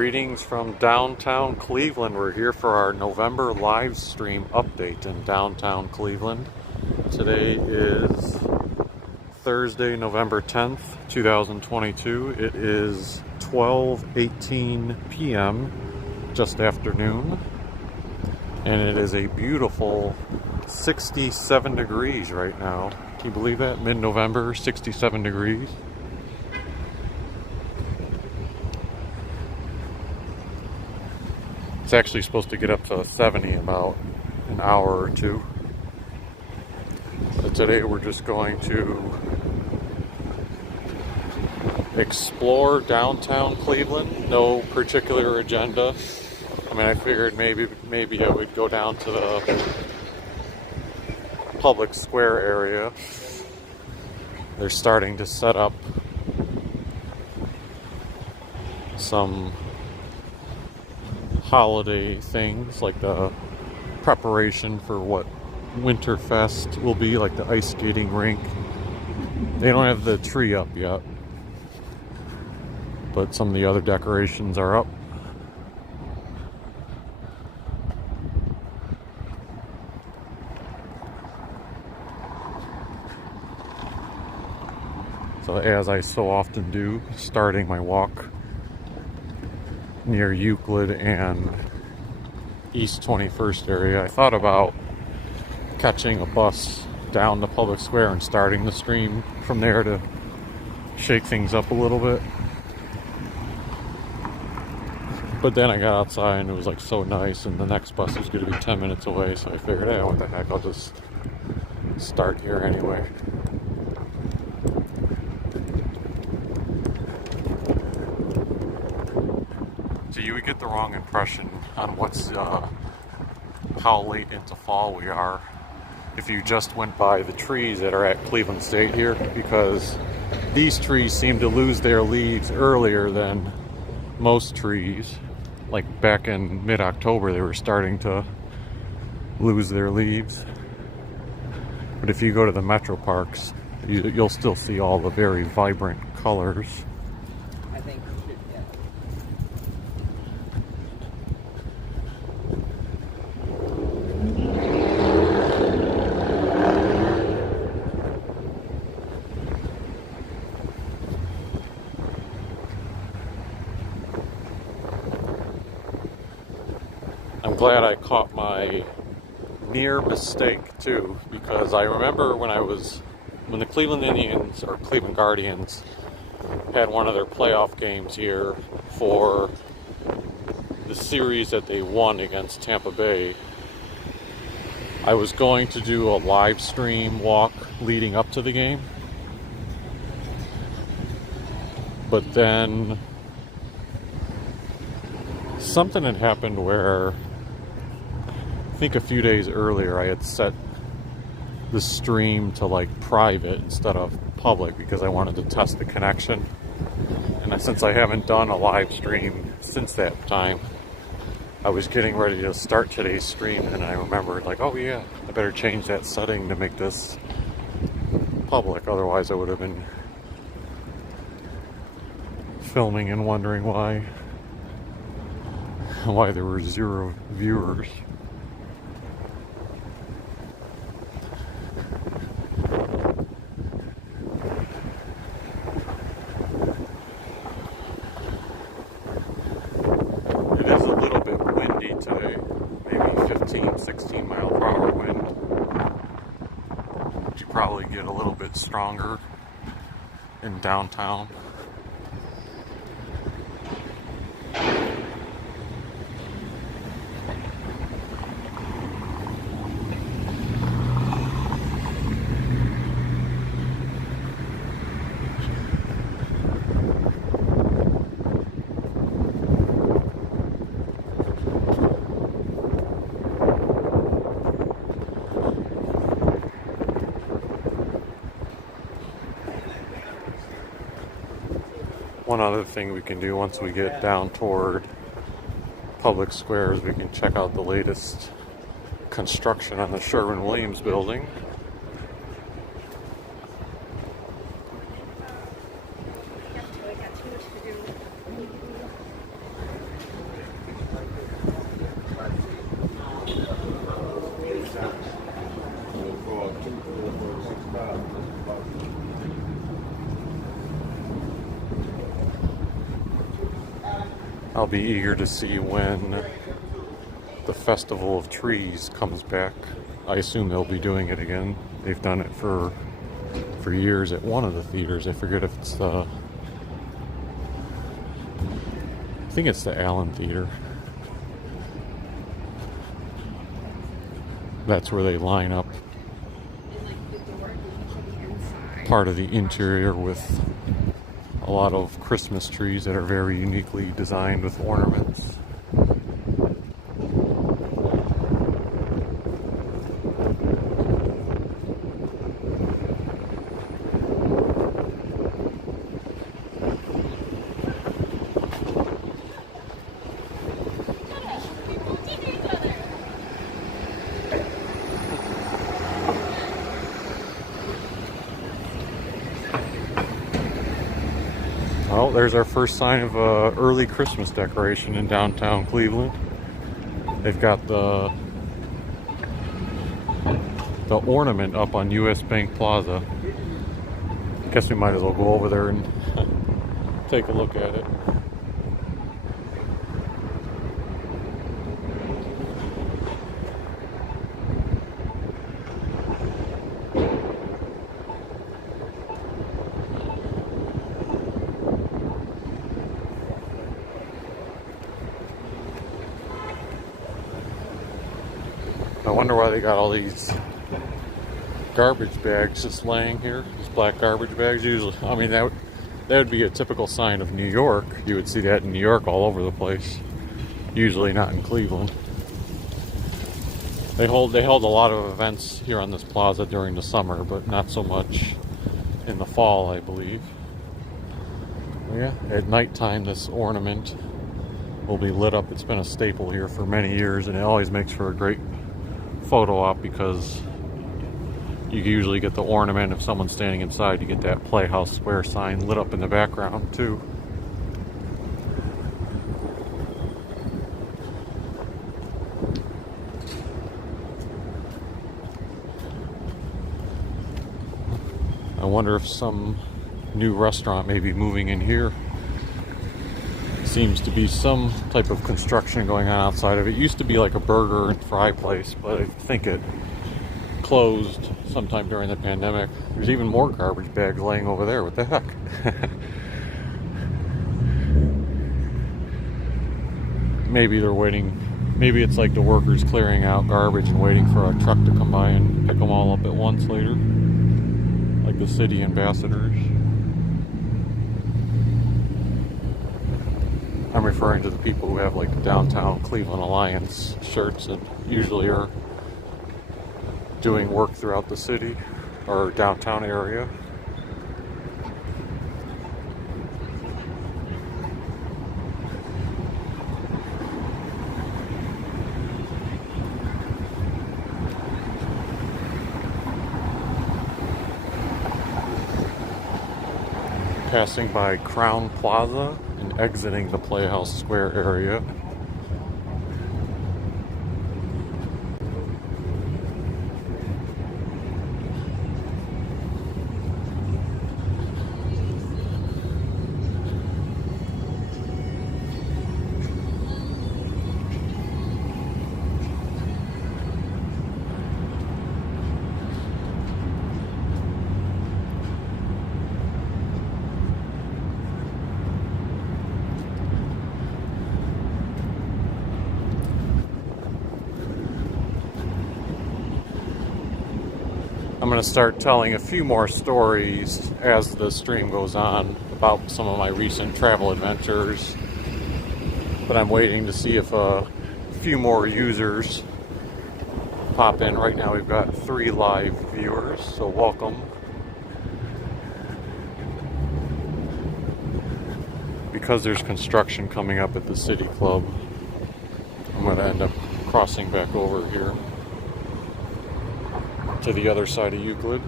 Greetings from downtown Cleveland. We're here for our November live stream update in downtown Cleveland. Today is Thursday, November 10th, 2022. It is 12:18 p.m., just afternoon, and it is a beautiful 67 degrees right now. Can you believe that? Mid-November, 67 degrees. It's actually supposed to get up to 70 in about an hour or two. But today we're just going to explore downtown Cleveland. No particular agenda. I mean, I figured maybe I would go down to the public square area. They're starting to set up some holiday things, like the preparation for what Winterfest will be, like the ice skating rink. They don't have the tree up yet, but some of the other decorations are up. So as I so often do, starting my walk near Euclid and East 21st area, I thought about catching a bus down to Public Square and starting the stream from there to shake things up a little bit. But then I got outside and it was like so nice, and the next bus was going to be 10 minutes away, so I figured, hey, what the heck, I'll just start here anyway. So you would get the wrong impression on how late into fall we are if you just went by the trees that are at Cleveland State here, because these trees seem to lose their leaves earlier than most trees. Like back in mid-October they were starting to lose their leaves. But if you go to the metro parks, you'll still see all the very vibrant colors. I think yeah. I'm glad I caught my near mistake too, because I remember when the Cleveland Indians or Cleveland Guardians had one of their playoff games here for the series that they won against Tampa Bay. I was going to do a live stream walk leading up to the game, but then something had happened where I think a few days earlier I had set the stream to like private instead of public because I wanted to test the connection. And since I haven't done a live stream since that time, I was getting ready to start today's stream and I remembered, like, oh yeah, I better change that setting to make this public. Otherwise I would have been filming and wondering why there were 0 viewers. It is a little bit windy today, maybe 15, 16 mile per hour wind. You probably get a little bit stronger in downtown. One other thing we can do once we get down toward Public Square is we can check out the latest construction on the Sherwin-Williams building. I'll be eager to see when the Festival of Trees comes back. I assume they'll be doing it again. They've done it for years at one of the theaters. I forget if it's the... I think it's the Allen Theater. That's where they line up part of the interior with a lot of Christmas trees that are very uniquely designed with ornaments. Well, there's our first sign of early Christmas decoration in downtown Cleveland. They've got the ornament up on US Bank Plaza. Guess we might as well go over there and take a look at it. I wonder why they got all these garbage bags just laying here. These black garbage bags. Usually, I mean, that would be a typical sign of New York. You would see that in New York all over the place. Usually not in Cleveland. They held a lot of events here on this plaza during the summer, but not so much in the fall, I believe. Yeah, at nighttime this ornament will be lit up. It's been a staple here for many years, and it always makes for a great photo op because you usually get the ornament. If someone's standing inside, you get that Playhouse Square sign lit up in the background too. I wonder if some new restaurant may be moving in here. Seems to be some type of construction going on outside of it. It used to be like a burger and fry place, but I think it closed sometime during the pandemic. There's even more garbage bags laying over there. What the heck? Maybe they're waiting. Maybe it's like the workers clearing out garbage and waiting for a truck to come by and pick them all up at once later. Like the city ambassadors. I'm referring to the people who have like Downtown Cleveland Alliance shirts that usually are doing work throughout the city or downtown area. Passing by Crown Plaza and exiting the Playhouse Square area. I'm going to start telling a few more stories as the stream goes on about some of my recent travel adventures. But I'm waiting to see if a few more users pop in. Right now we've got 3 live viewers, so welcome. Because there's construction coming up at the City Club, I'm going to end up crossing back over here to the other side of Euclid.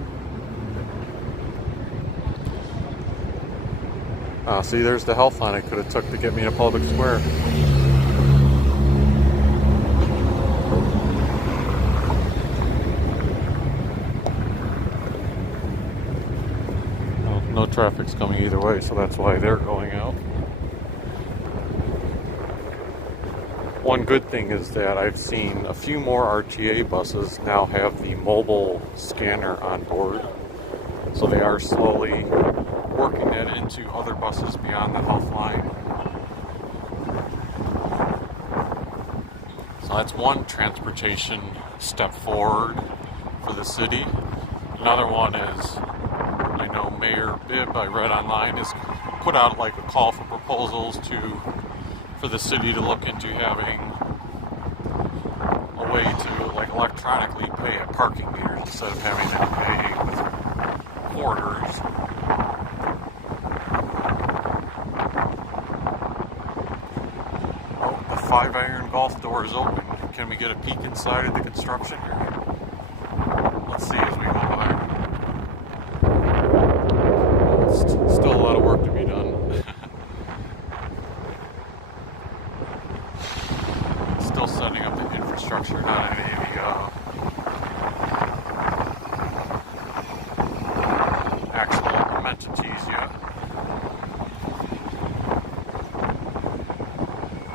See, there's the health line I could have took to get me to Public Square. Well, no traffic's coming either way, so that's why they're going out. One good thing is that I've seen a few more RTA buses now have the mobile scanner on board. So they are slowly working that into other buses beyond the health line. So that's one transportation step forward for the city. Another one is, I know Mayor Bibb, I read online, has put out like a call for proposals for the city to look into having a way to like electronically pay at parking meters instead of having them pay with quarters. Oh, the 5-iron golf door is open. Can we get a peek inside of the construction here? Let's see as we go over there. Still a lot of work to be done. Still setting up the infrastructure, not any of the actual amenities yet.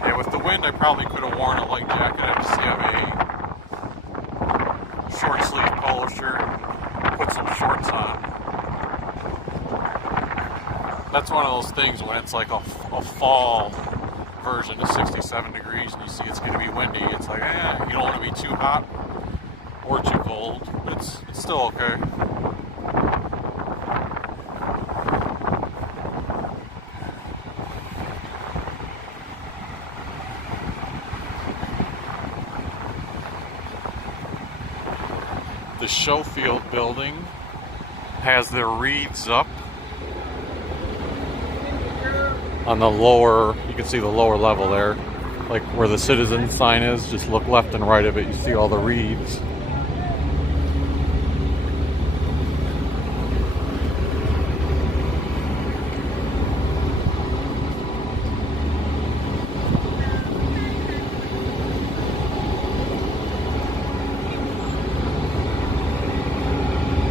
Yeah, with the wind, I probably could have worn a light jacket. I just have a short sleeve polo shirt, put some shorts on. That's one of those things when it's like a fall version of 67 degrees and you see it's going to be windy. It's like, you don't want to be too hot or too cold, but it's still okay. The Schofield building has their reeds up on the lower, you can see the lower level there, like where the citizen sign is. Just look left and right of it, you see all the reeds.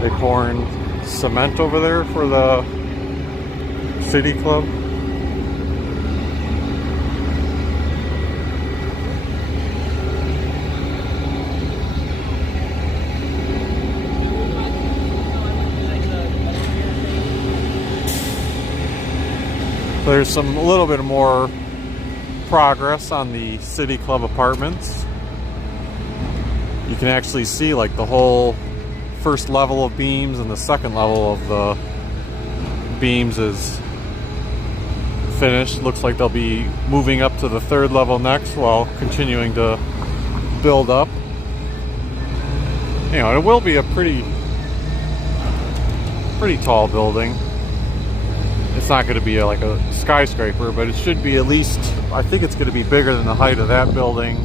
They pouring cement over there for the city club. There's a little bit more progress on the city club apartments. You can actually see like the whole first level of beams and the second level of the beams is finished. Looks like they'll be moving up to the third level next while continuing to build up. You know, it will be a pretty tall building. It's not going to be like a skyscraper, but it should be at least, I think it's going to be bigger than the height of that building.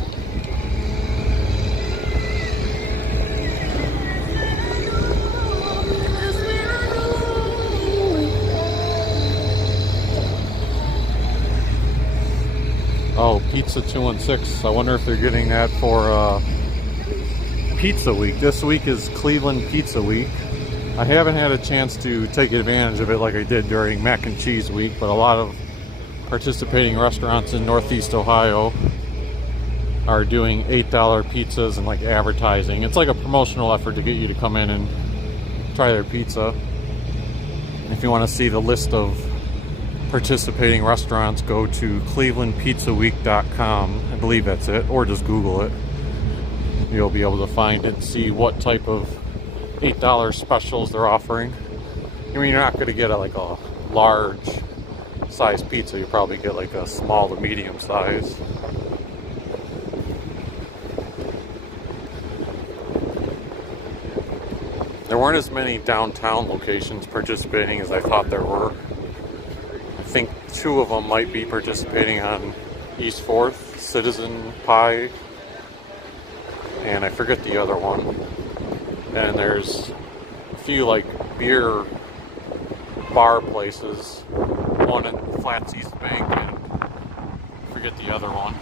Oh, Pizza 216. I wonder if they're getting that for Pizza Week. This week is Cleveland Pizza Week. I haven't had a chance to take advantage of it like I did during Mac and Cheese Week, but a lot of participating restaurants in Northeast Ohio are doing $8 pizzas and like advertising. It's like a promotional effort to get you to come in and try their pizza. If you want to see the list of participating restaurants, go to clevelandpizzaweek.com. I believe that's it, or just Google it. You'll be able to find it and see what type of $8 specials they're offering. I mean, you're not going to get like a large size pizza. You probably get like a small to medium size. There weren't as many downtown locations participating as I thought there were. I think 2 of them might be participating on East 4th, Citizen Pie, and I forget the other one. And there's a few like beer bar places, one in Flats East Bank and I forget the other one.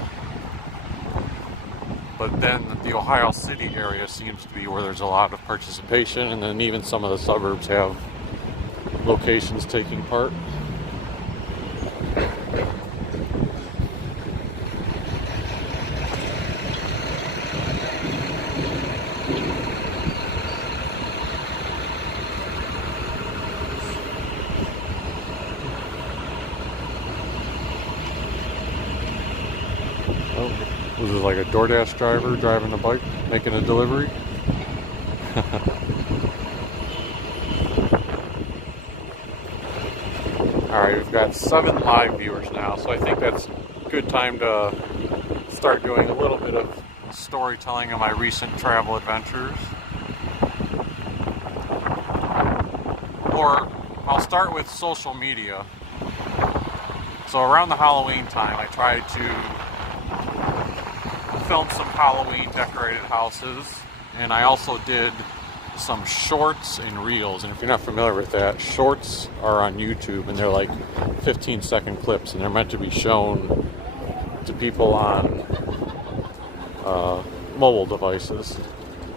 But then the Ohio City area seems to be where there's a lot of participation, and then even some of the suburbs have locations taking part. Oh, was it like a DoorDash driver driving a bike, making a delivery? Alright, we've got 7 live viewers now, so I think that's a good time to start doing a little bit of storytelling of my recent travel adventures. Or I'll start with social media. So around the Halloween time, I tried to film some Halloween decorated houses, and I also did some shorts and reels. And if you're not familiar with that, shorts are on YouTube and they're like 15-second clips, and they're meant to be shown to people on mobile devices.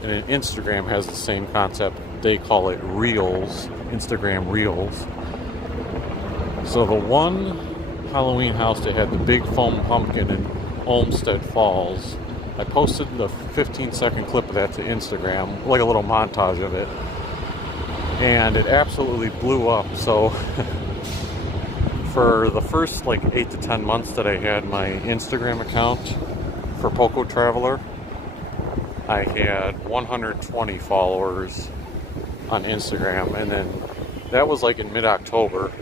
And then Instagram has the same concept. They call it reels, Instagram reels. So the one Halloween house, they had the big foam pumpkin in Olmsted Falls. I posted the 15-second clip of that to Instagram, like a little montage of it, and it absolutely blew up. So for the first like 8 to 10 months that I had my Instagram account for Poco Traveler, I had 120 followers on Instagram, and then that was like in mid-October.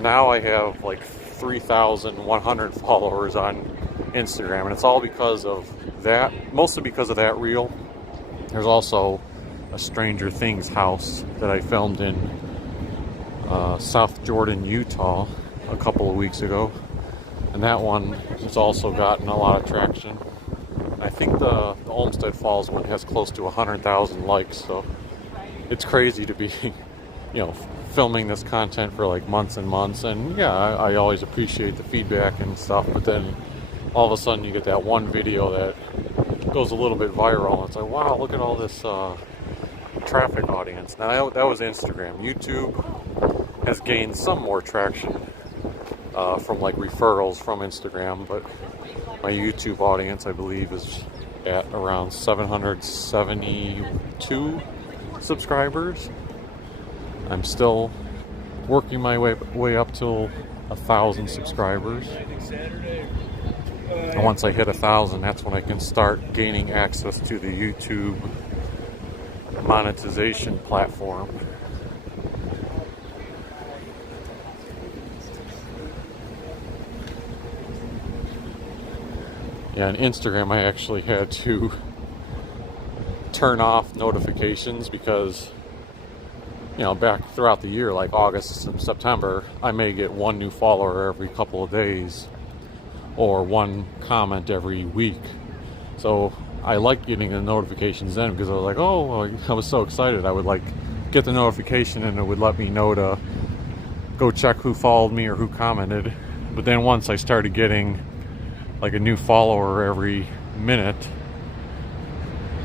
Now I have like 3,100 followers on Instagram, and it's all because of that, mostly because of that reel. There's also a Stranger Things house that I filmed in South Jordan, Utah a couple of weeks ago, and that one has also gotten a lot of traction. I think the Olmsted Falls one has close to 100,000 likes, so it's crazy to be, filming this content for like months and months. And yeah, I always appreciate the feedback and stuff, but then all of a sudden you get that one video that goes a little bit viral, and it's like, wow, look at all this traffic audience. Now that was Instagram. YouTube has gained some more traction from like referrals from Instagram, but my YouTube audience, I believe, is at around 772 subscribers. I'm still working my way up to 1,000 subscribers. And once I hit 1,000, that's when I can start gaining access to the YouTube monetization platform. Yeah, on Instagram I actually had to turn off notifications because, back throughout the year, like August and September, I may get one new follower every couple of days or one comment every week. So I liked getting the notifications then because I was like, oh, I was so excited. I would like get the notification and it would let me know to go check who followed me or who commented. But then once I started getting like a new follower every minute,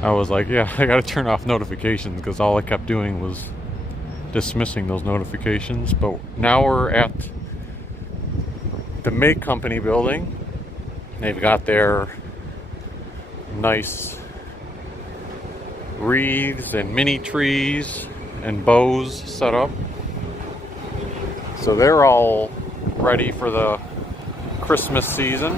I was like, yeah, I gotta turn off notifications, because all I kept doing was dismissing those notifications. But now we're at the Make Company building. They've got their nice wreaths and mini trees and bows set up. So they're all ready for the Christmas season.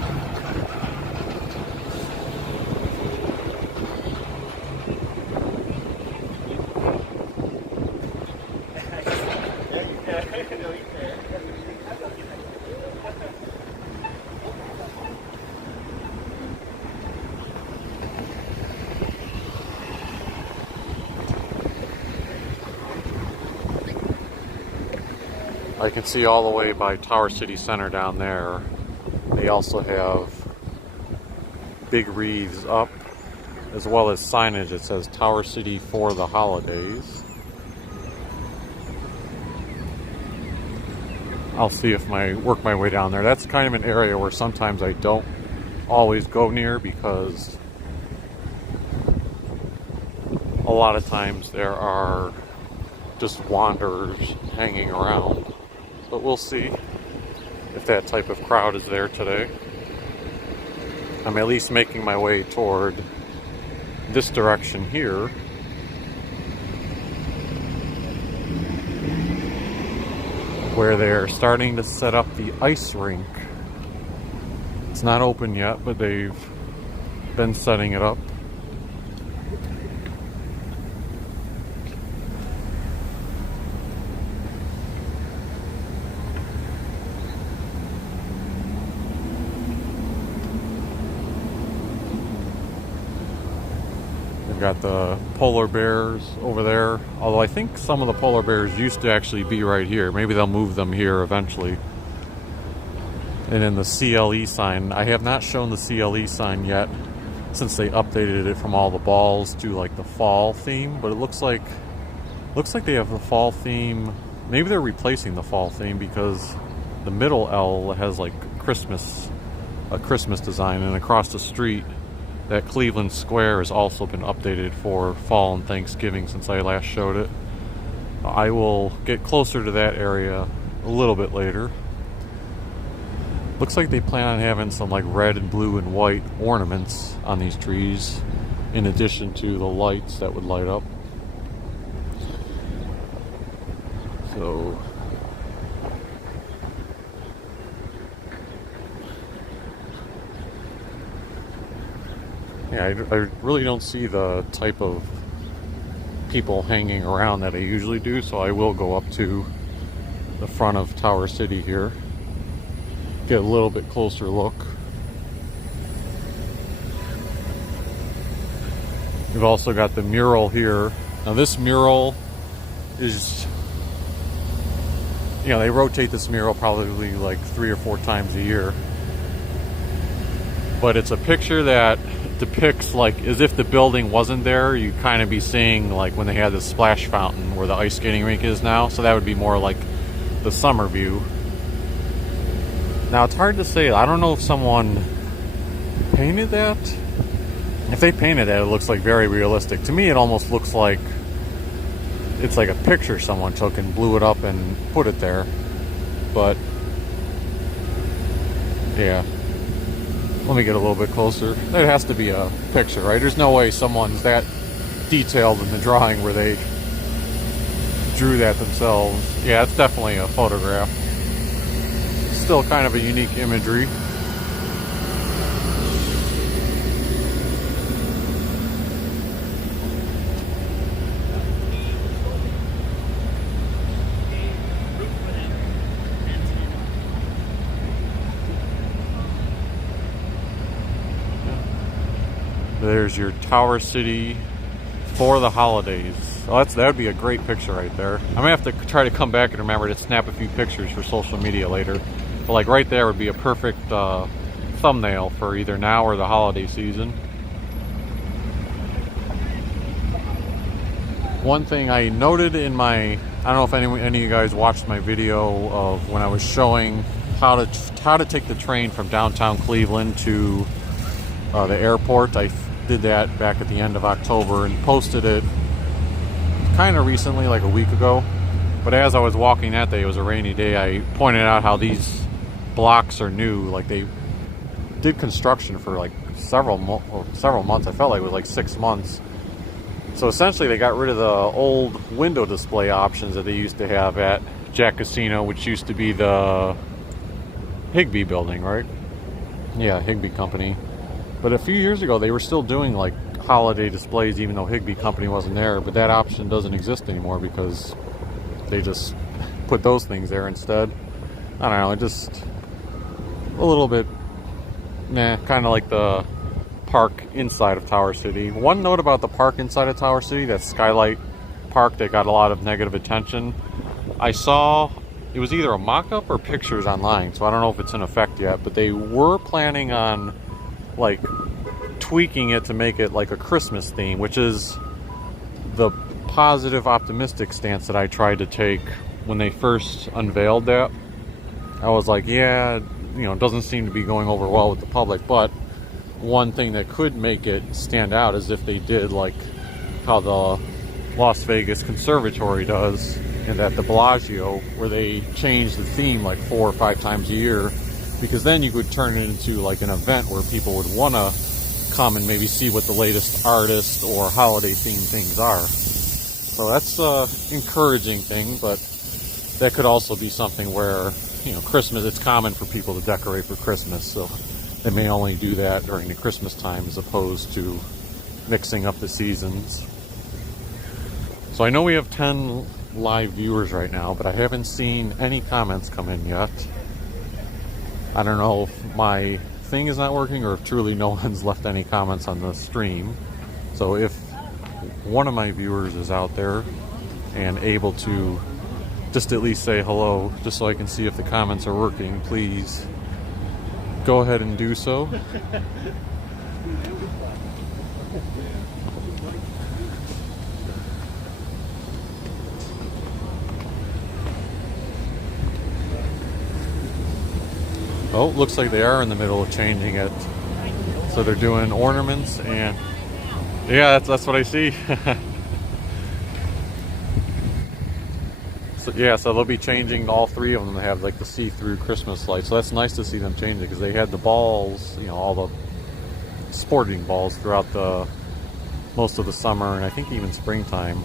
I can see all the way by Tower City Center down there. They also have big wreaths up, as well as signage that says Tower City for the holidays. I'll see if work my way down there. That's kind of an area where sometimes I don't always go near, because a lot of times there are just wanderers hanging around. But we'll see if that type of crowd is there today. I'm at least making my way toward this direction here. Where they're starting to set up the ice rink. It's not open yet, but they've been setting it up. They've got the polar bears over there, although I think some of the polar bears used to actually be right here. Maybe they'll move them here eventually. And then the CLE sign, I have not shown the CLE sign yet since they updated it from all the balls to like the fall theme, but it looks like they have the fall theme. Maybe they're replacing the fall theme because the middle L has like a Christmas design, and across the street that Cleveland Square has also been updated for fall and Thanksgiving since I last showed it. I will get closer to that area a little bit later. Looks like they plan on having some like red and blue and white ornaments on these trees in addition to the lights that would light up. So yeah, I really don't see the type of people hanging around that I usually do, so I will go up to the front of Tower City here, get a little bit closer look. We've also got the mural here. Now this mural is, they rotate this mural probably like 3 or 4 times a year. But it's a picture that depicts like as if the building wasn't there. You kind of be seeing like when they had the splash fountain where the ice skating rink is now. So that would be more like the summer view. Now it's hard to say. I don't know if someone painted that. If they painted that, it looks like very realistic. To me, it almost looks like it's like a picture someone took and blew it up and put it there. But yeah. Let me get a little bit closer. There has to be a picture, right? There's no way someone's that detailed in the drawing where they drew that themselves. Yeah, it's definitely a photograph. Still kind of a unique imagery. There's your Tower City for the holidays. Oh, that would be a great picture right there. I'm gonna have to try to come back and remember to snap a few pictures for social media later. But like right there would be a perfect thumbnail for either now or the holiday season. One thing I noted in I don't know if any of you guys watched my video of when I was showing how to take the train from downtown Cleveland to the airport. I did that back at the end of October and posted it kind of recently, like a week ago. But as I was walking that day, it was a rainy day, I pointed out how these blocks are new. Like they did construction for like several months. I felt like it was like 6 months. So essentially they got rid of the old window display options that they used to have at Jack Casino, which used to be the Higbee building, right? Yeah, Higbee Company. But a few years ago, they were still doing like holiday displays, even though Higbee Company wasn't there. But that option doesn't exist anymore because they just put those things there instead. I don't know, just a little bit, kind of like the park inside of Tower City. One note about the park inside of Tower City, that Skylight Park that got a lot of negative attention. I saw it was either a mock-up or pictures online, so I don't know if it's in effect yet. But they were planning on like tweaking it to make it like a Christmas theme, which is the positive, optimistic stance that I tried to take when they first unveiled that. I was like, yeah, it doesn't seem to be going over well with the public, but one thing that could make it stand out is if they did like how the Las Vegas Conservatory does, and at the Bellagio, where they change the theme like 4 or 5 times a year. Because then you could turn it into like an event where people would want to come and maybe see what the latest artist or holiday themed things are. So that's an encouraging thing, but that could also be something where, Christmas, it's common for people to decorate for Christmas. So they may only do that during the Christmas time as opposed to mixing up the seasons. So I know we have 10 live viewers right now, but I haven't seen any comments come in yet. I don't know if my thing is not working or if truly no one's left any comments on the stream. So if one of my viewers is out there and able to just at least say hello, just so I can see if the comments are working, please go ahead and do so. Oh, looks like they are in the middle of changing it. So they're doing ornaments and yeah, that's what I see. So yeah, so they'll be changing all three of them to have like the see-through Christmas lights. So that's nice to see them change it because they had the balls, you know, all the sporting balls throughout the most of the summer and I think even springtime.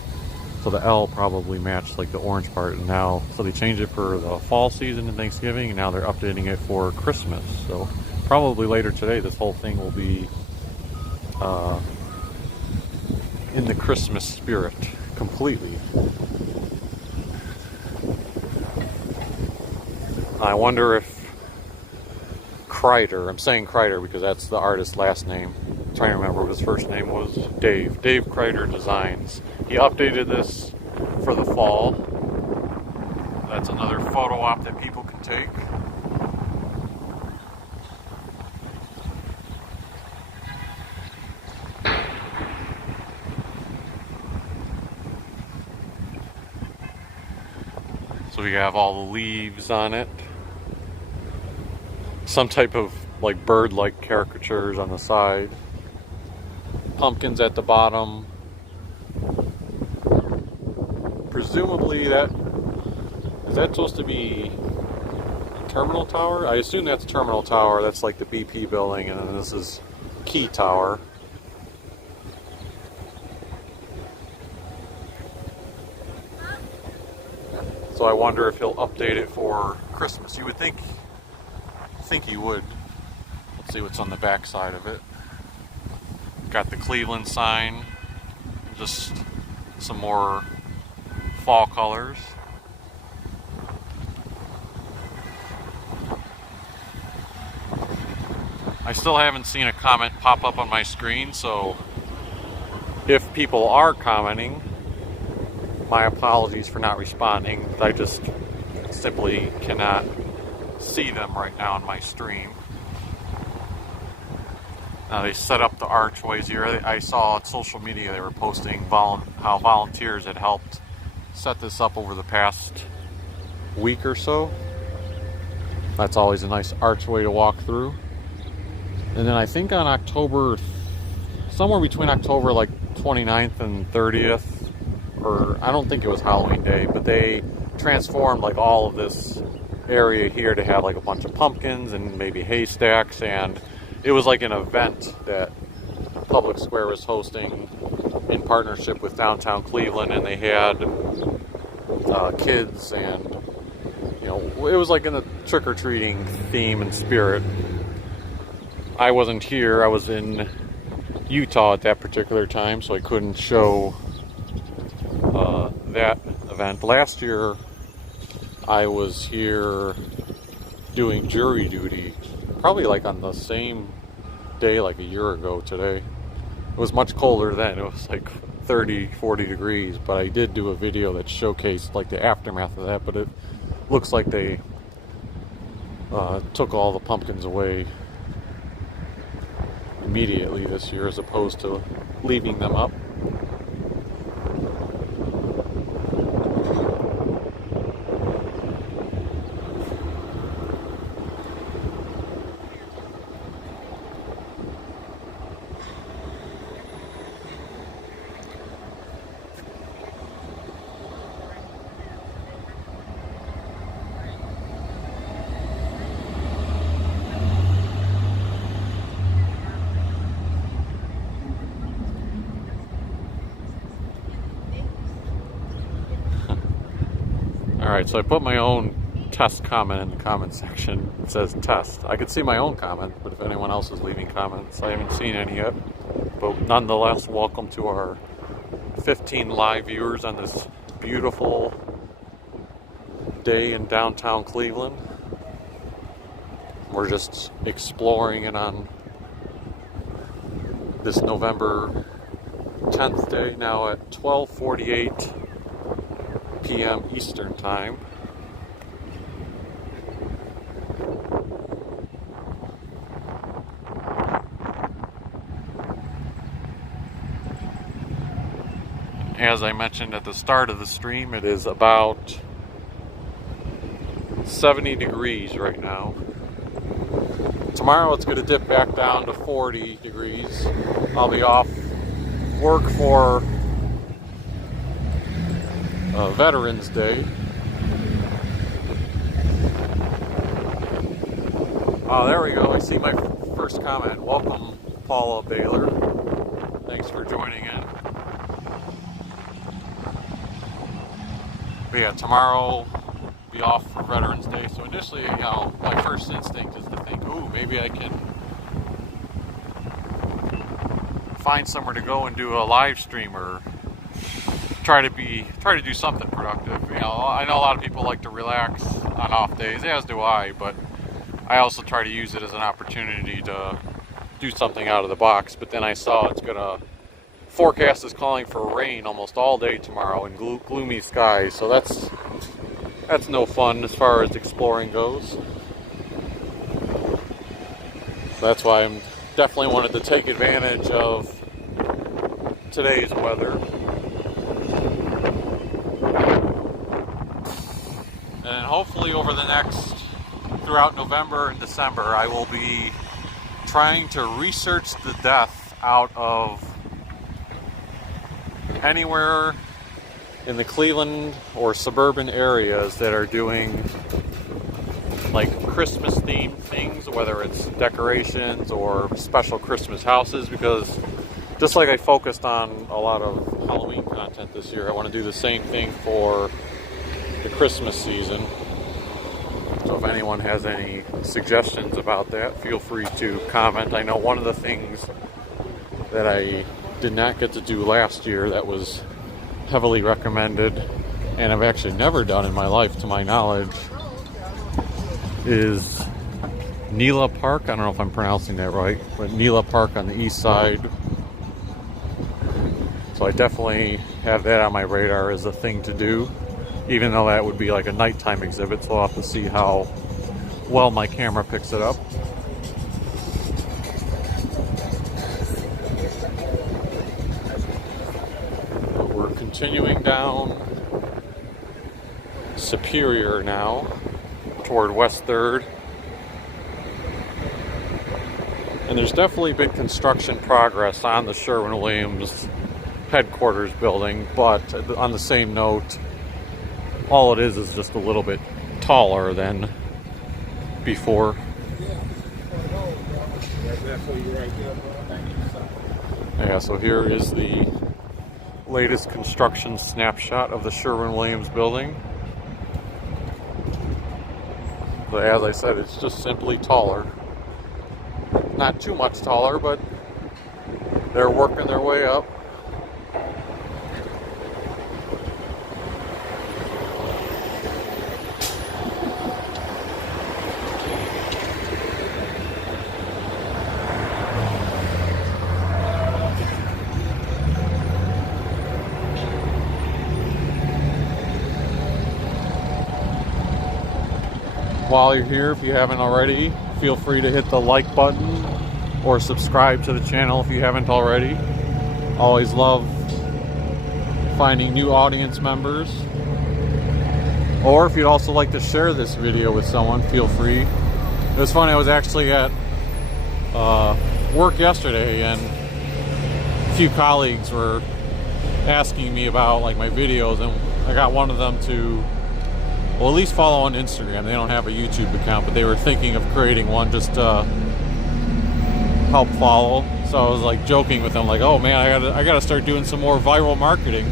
So the L probably matched like the orange part, and now so they changed it for the fall season and Thanksgiving, and now they're updating it for Christmas. So probably later today, this whole thing will be in the Christmas spirit completely. I wonder if Kreider, I'm saying Kreider because that's the artist's last name. I'm trying to remember what his first name was. Dave Kreider Designs. He updated this for the fall. That's another photo op that people can take. So we have all the leaves on it. Some type of like bird-like caricatures on the side. Pumpkins at the bottom. Presumably is that supposed to be Terminal Tower? I assume that's Terminal Tower. That's like the BP building, and then this is Key Tower. So I wonder if he'll update it for Christmas. You would think he would. Let's see what's on the back side of it. Got the Cleveland sign. Just some more fall colors. I still haven't seen a comment pop up on my screen, so if people are commenting, my apologies for not responding. I just simply cannot see them right now on my stream. Now they set up the archways here. I saw on social media they were posting how volunteers had helped set this up over the past week or so. That's always a nice archway to walk through. And then I think on October, somewhere between October like 29th and 30th, or I don't think it was Halloween Day, but they transformed like all of this area here to have like a bunch of pumpkins and maybe haystacks, and it was like an event that Public Square was hosting in partnership with downtown Cleveland, and they had kids, and you know, it was like in a trick-or-treating theme and spirit. I wasn't here, I was in Utah at that particular time, so I couldn't show that event. Last year I was here doing jury duty, probably like on the same day like a year ago today. It was much colder then, it was like 30-40 degrees, but I did do a video that showcased like the aftermath of that. But it looks like they took all the pumpkins away immediately this year as opposed to leaving them up. Alright, so I put my own test comment in the comment section. It says test. I could see my own comment, but if anyone else is leaving comments, I haven't seen any yet. But nonetheless, welcome to our 15 live viewers on this beautiful day in downtown Cleveland. We're just exploring it on this November 10th day, now at 12:48 p.m. Eastern Time. As I mentioned at the start of the stream, it is about 70 degrees right now. Tomorrow it's going to dip back down to 40 degrees. I'll be off work for Veterans Day. Oh, there we go. I see my first comment. Welcome, Paula Baylor. Thanks for joining in. But yeah, tomorrow be off for Veterans Day. So initially, my first instinct is to think, ooh, maybe I can find somewhere to go and do a live stream or try to do something productive. I know a lot of people like to relax on off days, as do I, but I also try to use it as an opportunity to do something out of the box. But then I saw forecast is calling for rain almost all day tomorrow and gloomy skies, so that's no fun as far as exploring goes. That's why I'm definitely wanted to take advantage of today's weather. And hopefully throughout November and December, I will be trying to research the death out of anywhere in the Cleveland or suburban areas that are doing like Christmas themed things, whether it's decorations or special Christmas houses, because just like I focused on a lot of Halloween content this year, I want to do the same thing for the Christmas season. So if anyone has any suggestions about that, feel free to comment. I know one of the things that I did not get to do last year that was heavily recommended, and I've actually never done in my life to my knowledge, is Neela Park. I don't know if I'm pronouncing that right, but Neela Park on the east side. So I definitely have that on my radar as a thing to do, even though that would be like a nighttime exhibit, so I'll have to see how well my camera picks it up. Continuing down Superior now toward West 3rd. And there's definitely been construction progress on the Sherwin-Williams headquarters building, but on the same note, all it is just a little bit taller than before. Yeah, so here is the latest construction snapshot of the Sherwin-Williams building. But as I said, it's just simply taller. Not too much taller, but they're working their way up. While you're here, if you haven't already, feel free to hit the like button or subscribe to the channel if you haven't already. Always love finding new audience members. Or if you'd also like to share this video with someone, feel free. It was funny, I was actually at work yesterday and a few colleagues were asking me about like my videos, and I got one of them to at least follow on Instagram. They don't have a YouTube account, but they were thinking of creating one just to help follow. So I was like joking with them, like, "Oh man, I gotta start doing some more viral marketing."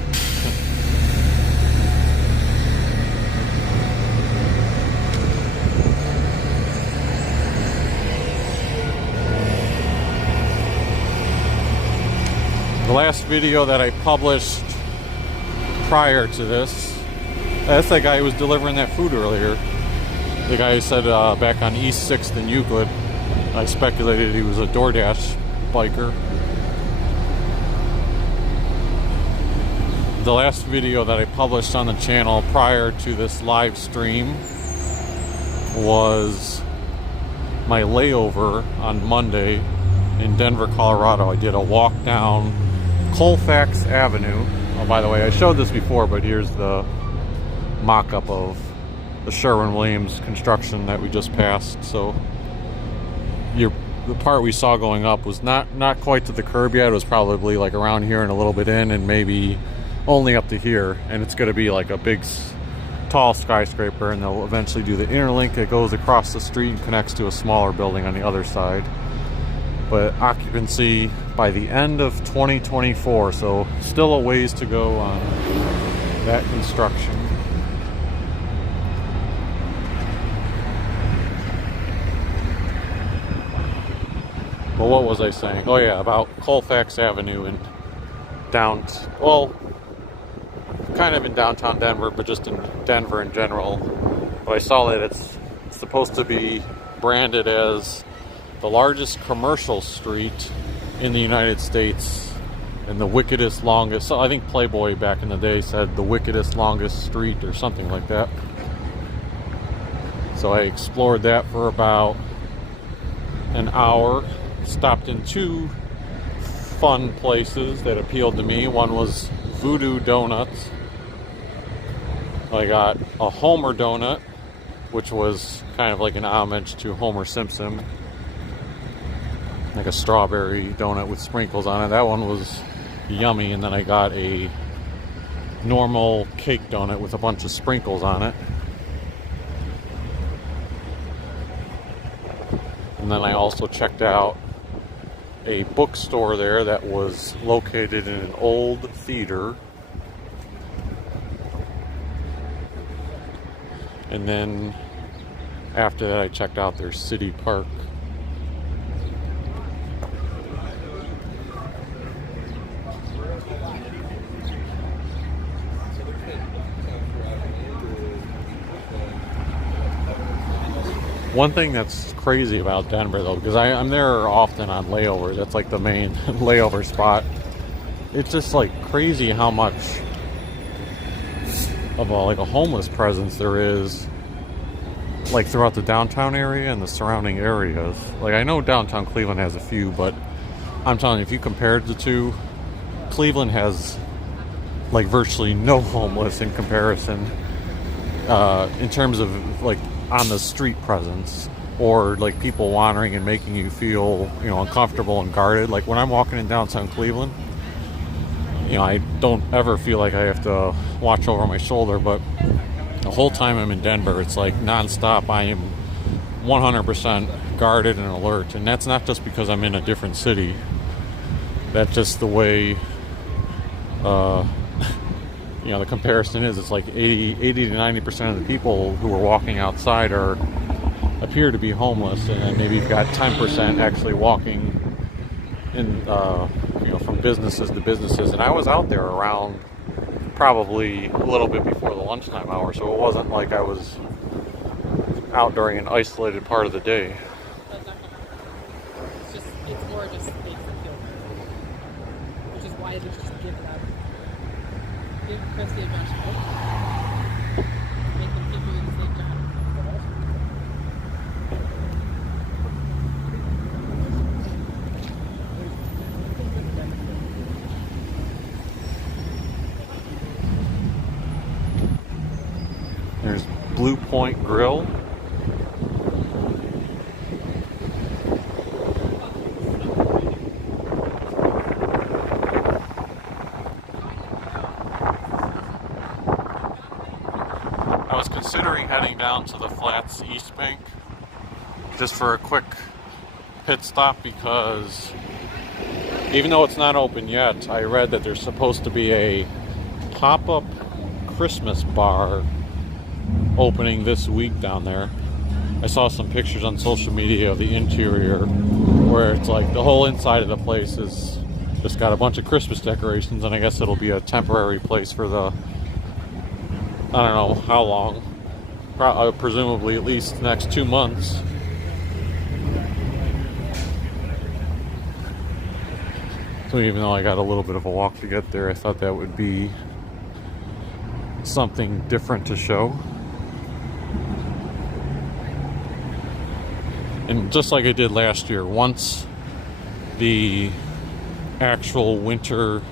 last video that I published prior to this, that's that guy who was delivering that food earlier. The guy who said back on East 6th and Euclid, I speculated he was a DoorDash biker. The last video that I published on the channel prior to this live stream was my layover on Monday in Denver, Colorado. I did a walk down Colfax Avenue. Oh, by the way, I showed this before, but here's the mock-up of the Sherwin-Williams construction that we just passed. So the part we saw going up was not quite to the curb yet. It was probably like around here and a little bit in, and maybe only up to here. And it's going to be like a big tall skyscraper, and they'll eventually do the interlink that goes across the street and connects to a smaller building on the other side. But occupancy by the end of 2024, so still a ways to go on that construction. Well, what was I saying? Oh yeah, about Colfax Avenue and kind of in downtown Denver, but just in Denver in general. But I saw that it's supposed to be branded as the largest commercial street in the United States and the wickedest longest. So I think Playboy back in the day said the wickedest longest street or something like that. So I explored that for about an hour. Stopped in two fun places that appealed to me. One was Voodoo Donuts. I got a Homer donut, which was kind of like an homage to Homer Simpson, like a strawberry donut with sprinkles on it. That one was yummy. And then I got a normal cake donut with a bunch of sprinkles on it. And then I also checked out a bookstore there that was located in an old theater. And then after that I checked out their city park. One thing that's crazy about Denver though, because I'm there often on layovers, that's like the main layover spot. It's just like crazy how much of a homeless presence there is like throughout the downtown area and the surrounding areas. Like I know downtown Cleveland has a few, but I'm telling you, if you compared the two, Cleveland has like virtually no homeless in comparison, in terms of like on the street presence or like people wandering and making you feel, uncomfortable and guarded. Like when I'm walking in downtown Cleveland, I don't ever feel like I have to watch over my shoulder, but the whole time I'm in Denver, it's like nonstop. I am 100% guarded and alert, and that's not just because I'm in a different city. That's just the way the comparison is. It's like 80 to 90% of the people who are walking outside appear to be homeless, and then maybe you've got 10% actually walking in, from businesses to businesses. And I was out there around probably a little bit before the lunchtime hour, so it wasn't like I was out during an isolated part of the day. It's more just space and feel, which is why they just give it up. Give Chris the advantage to make them keep doing the same job. There's Blue Point Grill. I was considering heading down to the Flats East Bank just for a quick pit stop, because even though it's not open yet, I read that there's supposed to be a pop-up Christmas bar opening this week down there. I saw some pictures on social media of the interior where it's like the whole inside of the place is Just got a bunch of Christmas decorations, and I guess it'll be a temporary place for the, I don't know how long, presumably at least the next 2 months. So even though I got a little bit of a walk to get there, I thought that would be something different to show. And just like I did last year, once the actual winter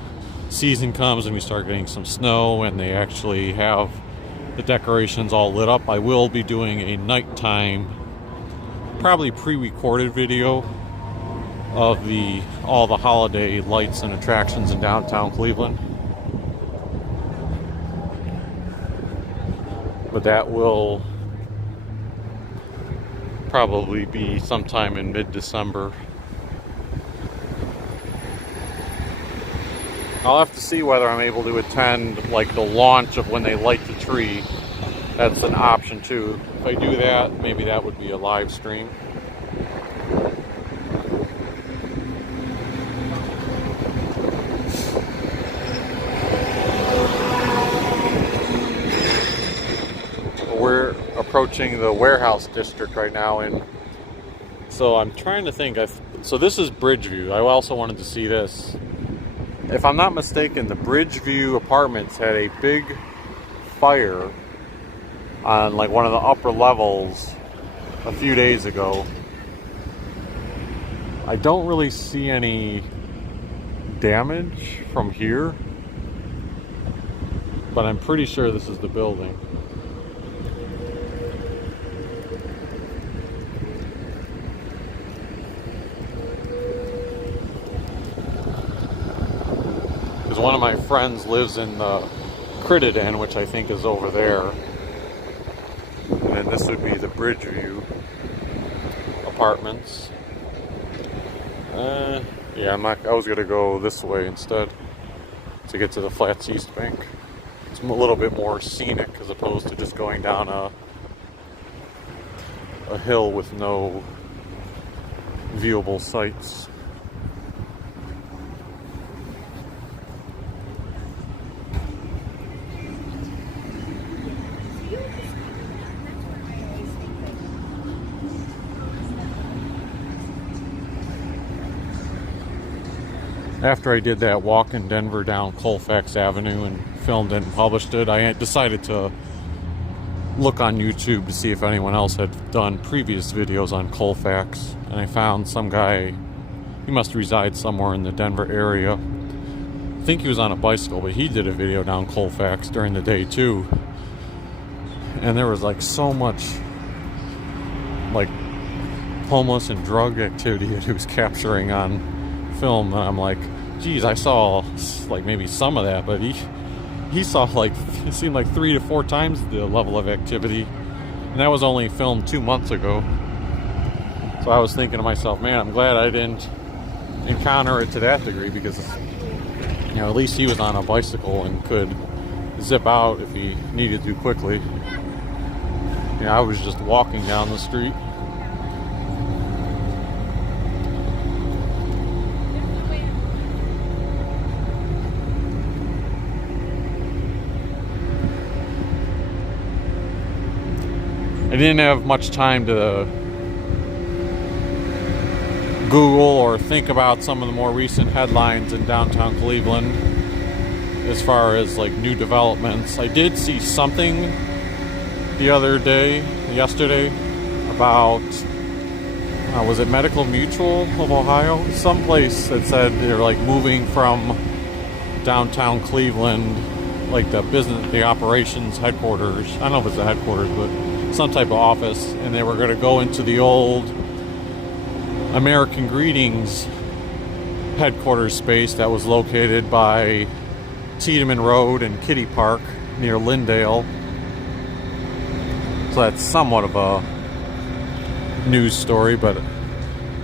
season comes and we start getting some snow and they actually have the decorations all lit up, I will be doing a nighttime, probably pre-recorded video of all the holiday lights and attractions in downtown Cleveland. But that will probably be sometime in mid-December. I'll have to see whether I'm able to attend like the launch of when they light the tree. That's an option too. If I do that, maybe that would be a live stream. We're approaching the warehouse district right now, and so I'm trying to think. So this is Bridgeview. I also wanted to see this. If I'm not mistaken, the Bridgeview Apartments had a big fire on like one of the upper levels a few days ago. I don't really see any damage from here, but I'm pretty sure this is the building. One of my friends lives in the Credit Inn, which I think is over there. And then this would be the Bridgeview Apartments. Yeah, I was going to go this way instead to get to the Flats East Bank. It's a little bit more scenic as opposed to just going down a hill with no viewable sights. After I did that walk in Denver down Colfax Avenue and filmed it and published it, I decided to look on YouTube to see if anyone else had done previous videos on Colfax. And I found some guy, he must reside somewhere in the Denver area. I think he was on a bicycle, but he did a video down Colfax during the day too. And there was like so much like homeless and drug activity that he was capturing on film, and I'm like, geez, I saw like maybe some of that, but he saw like, it seemed like 3 to 4 times the level of activity, and that was only filmed 2 months ago. So I was thinking to myself, man, I'm glad I didn't encounter it to that degree, because you know, at least he was on a bicycle and could zip out if he needed to quickly. You know, I was just walking down the street. I didn't have much time to Google or think about some of the more recent headlines in downtown Cleveland as far as like new developments. I did see something the other day, yesterday, about was it Medical Mutual of Ohio? Someplace that said they're like moving from downtown Cleveland, like the operations headquarters. I don't know if it's the headquarters, but some type of office, and they were going to go into the old American Greetings headquarters space that was located by Tiedemann Road and Kitty Park near Lindale. So that's somewhat of a news story, but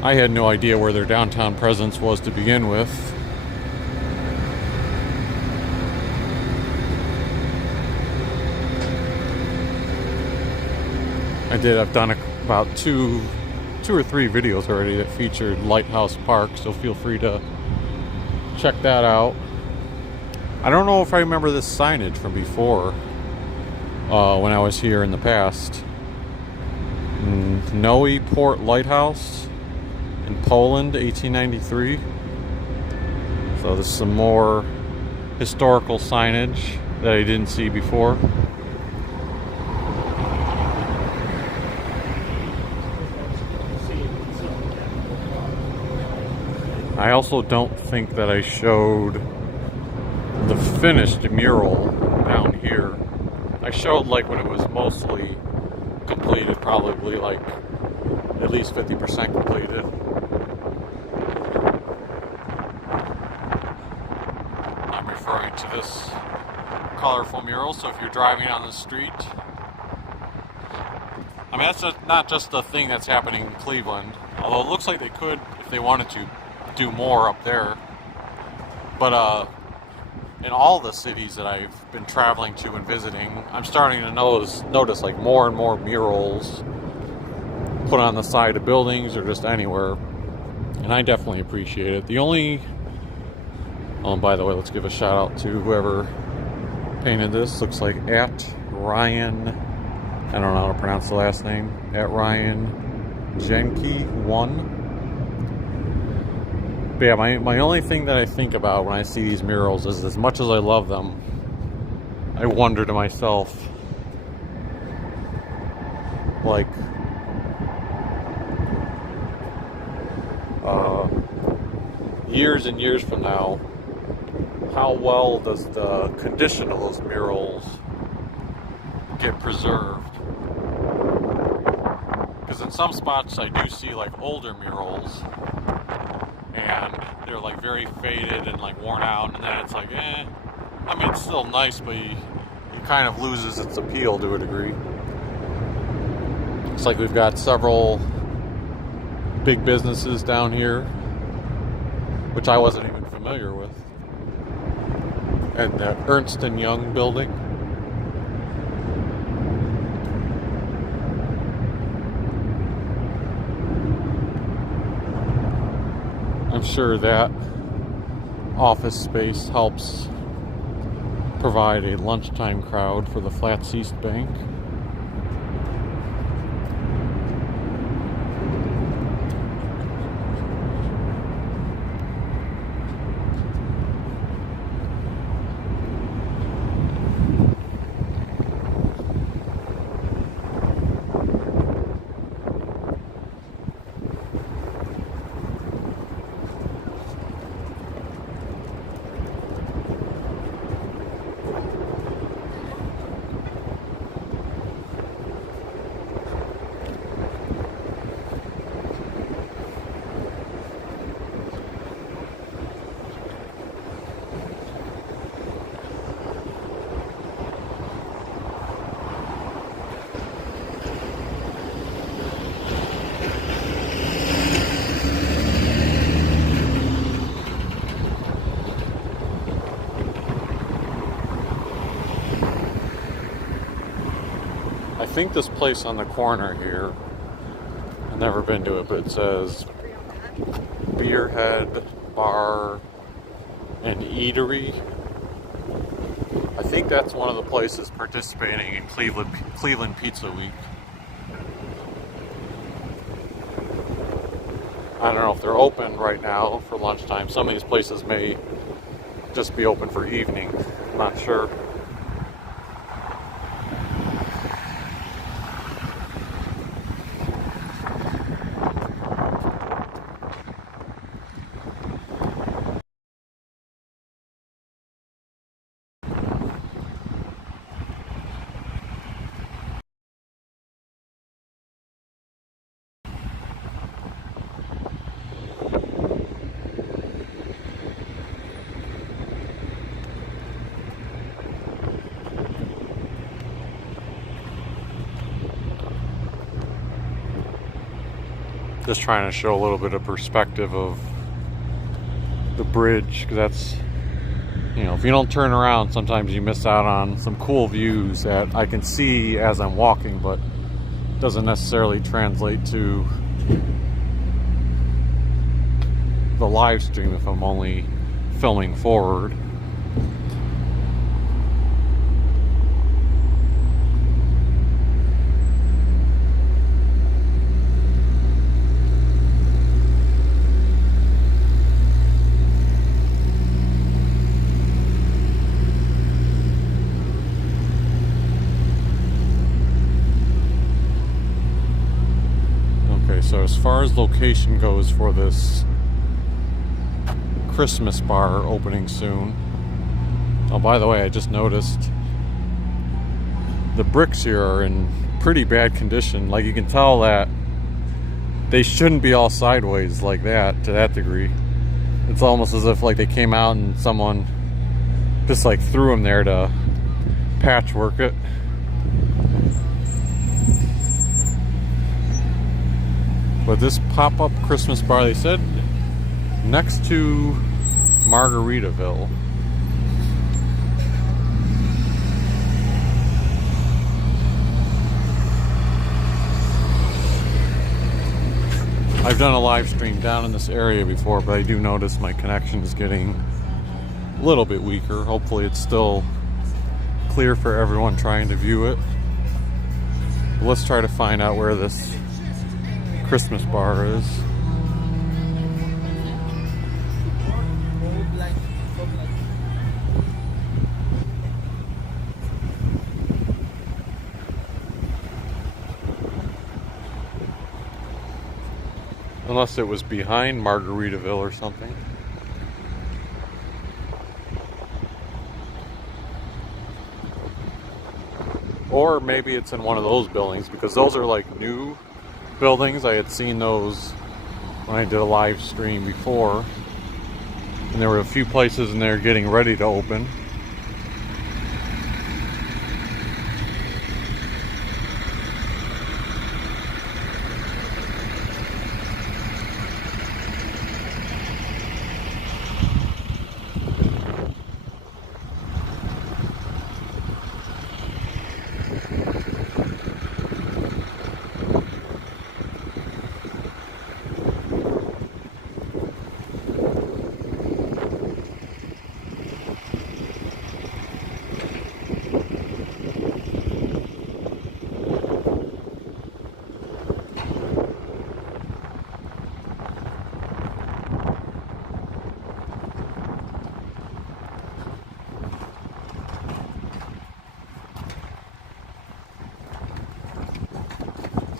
I had no idea where their downtown presence was to begin with. I've done about two or three videos already that featured Lighthouse Park, so feel free to check that out. I don't know if I remember this signage from before, when I was here in the past. Noe Port Lighthouse in Poland, 1893. So this is some more historical signage that I didn't see before. I also don't think that I showed the finished mural down here. I showed like when it was mostly completed, probably like at least 50% completed. I'm referring to this colorful mural, so if you're driving on the street, I mean, that's not just the thing that's happening in Cleveland, although it looks like they could, if they wanted to, do more up there. But in all the cities that I've been traveling to and visiting, I'm starting to notice like more and more murals put on the side of buildings or just anywhere, and I definitely appreciate it. The only, oh, and by the way, let's give a shout out to whoever painted this. Looks like at Ryan, I don't know how to pronounce the last name, at Ryan Genke 1. But yeah, my only thing that I think about when I see these murals is, as much as I love them, I wonder to myself, like, years and years from now, how well does the condition of those murals get preserved? Because in some spots I do see like older murals, and they're like very faded and like worn out, and then it's like, I mean, it's still nice, but it kind of loses its appeal to a degree. Looks like we've got several big businesses down here, which I wasn't even familiar with. And the Ernst & Young building. I'm sure that office space helps provide a lunchtime crowd for the Flats East Bank. I think this place on the corner here, I've never been to it, but it says Beerhead Bar and Eatery. I think that's one of the places participating in Cleveland Pizza Week. I don't know if they're open right now for lunchtime. Some of these places may just be open for evening. I'm not sure. Just trying to show a little bit of perspective of the bridge, because that's, you know, if you don't turn around, sometimes you miss out on some cool views that I can see as I'm walking, but doesn't necessarily translate to the live stream if I'm only filming forward. So as far as location goes for this Christmas bar opening soon. Oh, by the way, I just noticed the bricks here are in pretty bad condition. Like, you can tell that they shouldn't be all sideways like that, to that degree. It's almost as if like they came out and someone just like threw them there to patchwork it. But this pop-up Christmas bar, they said, next to Margaritaville. I've done a live stream down in this area before, but I do notice my connection is getting a little bit weaker. Hopefully it's still clear for everyone trying to view it. But let's try to find out where this Christmas bar is. Unless it was behind Margaritaville or something. Or maybe it's in one of those buildings, because those are like new buildings. I had seen those when I did a live stream before, and there were a few places in there getting ready to open.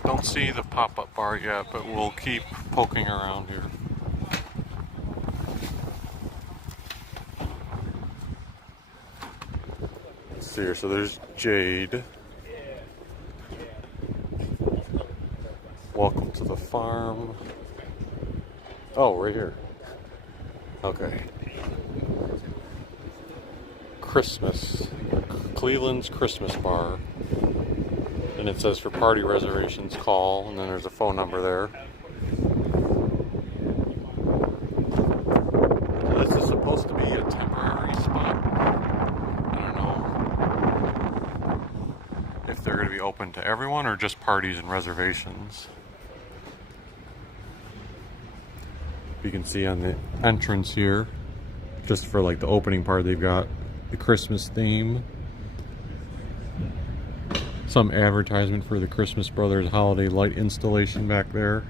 Don't see the pop-up bar yet, but we'll keep poking around here. Let's see here. So there's Jade. Welcome to the farm. Oh, right here. Okay. Christmas. Cleveland's Christmas bar. And it says for party reservations, call, and then there's a phone number there. So this is supposed to be a temporary spot. I don't know if they're going to be open to everyone or just parties and reservations. You can see on the entrance here, just for like the opening part, they've got the Christmas theme. Some advertisement for the Christmas Brothers holiday light installation back there.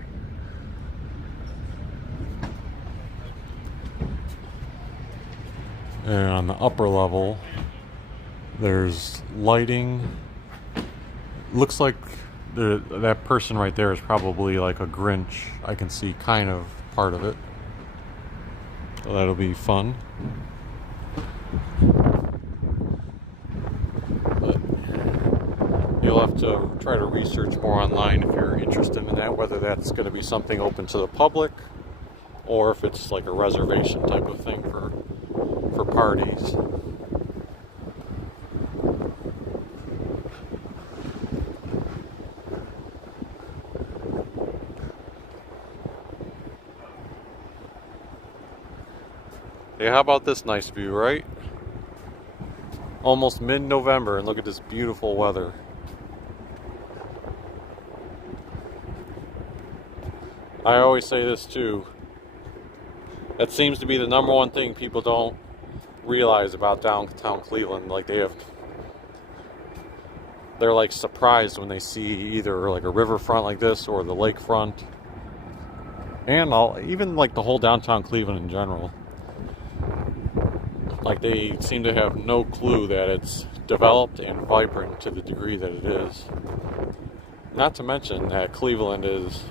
And on the upper level, there's lighting. Looks like that person right there is probably like a Grinch. I can see kind of part of it. So that'll be fun. You'll have to try to research more online if you're interested in that, whether that's going to be something open to the public or if it's like a reservation type of thing for parties. Hey, how about this nice view, right? Almost mid-November, and look at this beautiful weather. I always say this too. That seems to be the number one thing people don't realize about downtown Cleveland. Like they're like surprised when they see either like a riverfront like this or the lakefront, and even like the whole downtown Cleveland in general. Like they seem to have no clue that it's developed and vibrant to the degree that it is. Not to mention that Cleveland is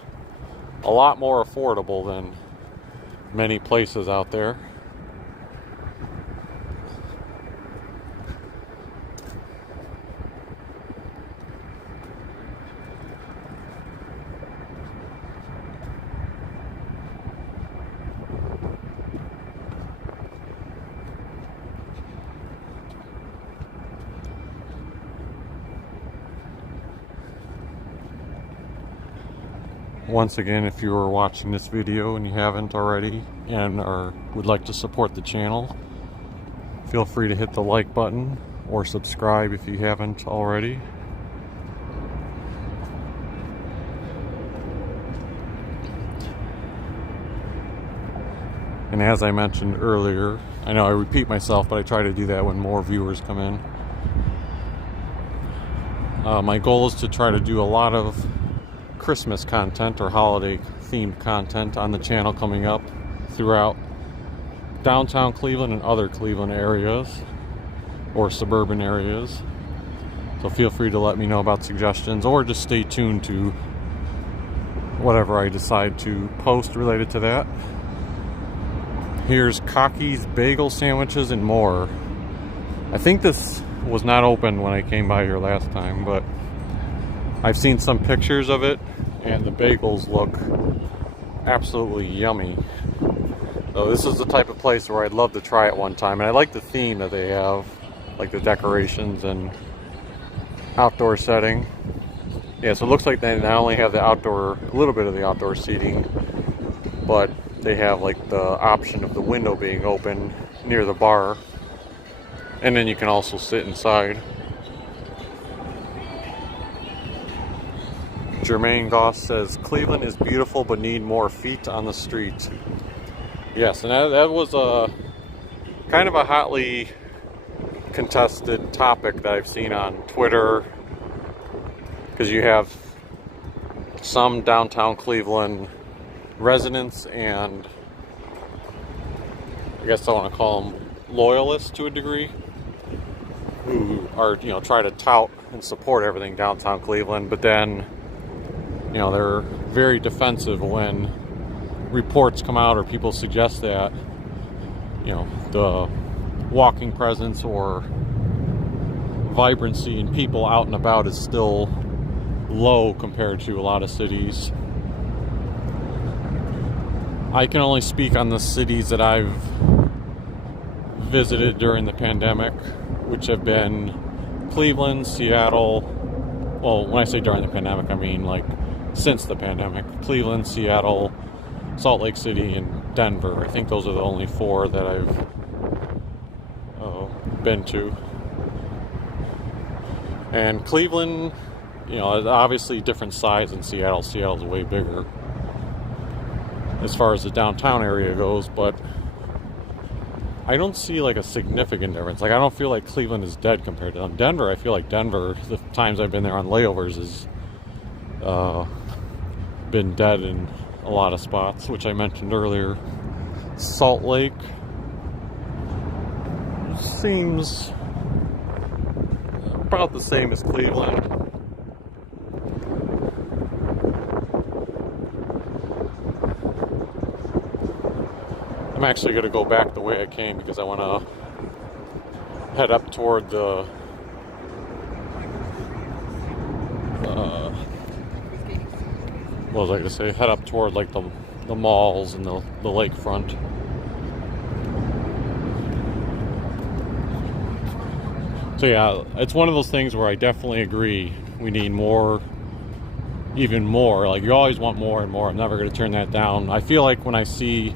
a lot more affordable than many places out there. Once again, if you are watching this video and you haven't already and would like to support the channel, feel free to hit the like button or subscribe if you haven't already. And as I mentioned earlier, I know I repeat myself, but I try to do that when more viewers come in. My goal is to try to do a lot of Christmas content or holiday themed content on the channel coming up throughout downtown Cleveland and other Cleveland areas or suburban areas. So feel free to let me know about suggestions, or just stay tuned to whatever I decide to post related to that. Here's Cocky's Bagel Sandwiches and More. I think this was not open when I came by here last time, but I've seen some pictures of it, and the bagels look absolutely yummy. So this is the type of place where I'd love to try it one time. And I like the theme that they have, like the decorations and outdoor setting. Yeah, so it looks like they not only have the outdoor, a little bit of the outdoor seating, but they have like the option of the window being open near the bar. And then you can also sit inside. Jermaine Goss says, Cleveland is beautiful but need more feet on the street. Yes, and that was a kind of a hotly contested topic that I've seen on Twitter, because you have some downtown Cleveland residents and I guess I want to call them loyalists to a degree, who are, try to tout and support everything downtown Cleveland, but then they're very defensive when reports come out or people suggest that, the walking presence or vibrancy in people out and about is still low compared to a lot of cities. I can only speak on the cities that I've visited during the pandemic, which have been Cleveland, Seattle. Well, when I say during the pandemic, I mean like since the pandemic. Cleveland, Seattle, Salt Lake City, and Denver. I think those are the only four that I've been to. And Cleveland, obviously different size than Seattle. Seattle's way bigger as far as the downtown area goes, but I don't see like a significant difference. Like I don't feel like Cleveland is dead compared to them. Denver, I feel like Denver, the times I've been there on layovers, has been dead in a lot of spots, which I mentioned earlier. Salt Lake seems about the same as Cleveland. I'm actually going to go back the way I came because I want to head up toward the what was I going to say? Head up toward like the malls and the lakefront. So yeah, it's one of those things where I definitely agree we need more, even more. Like you always want more and more. I'm never going to turn that down. I feel like when I see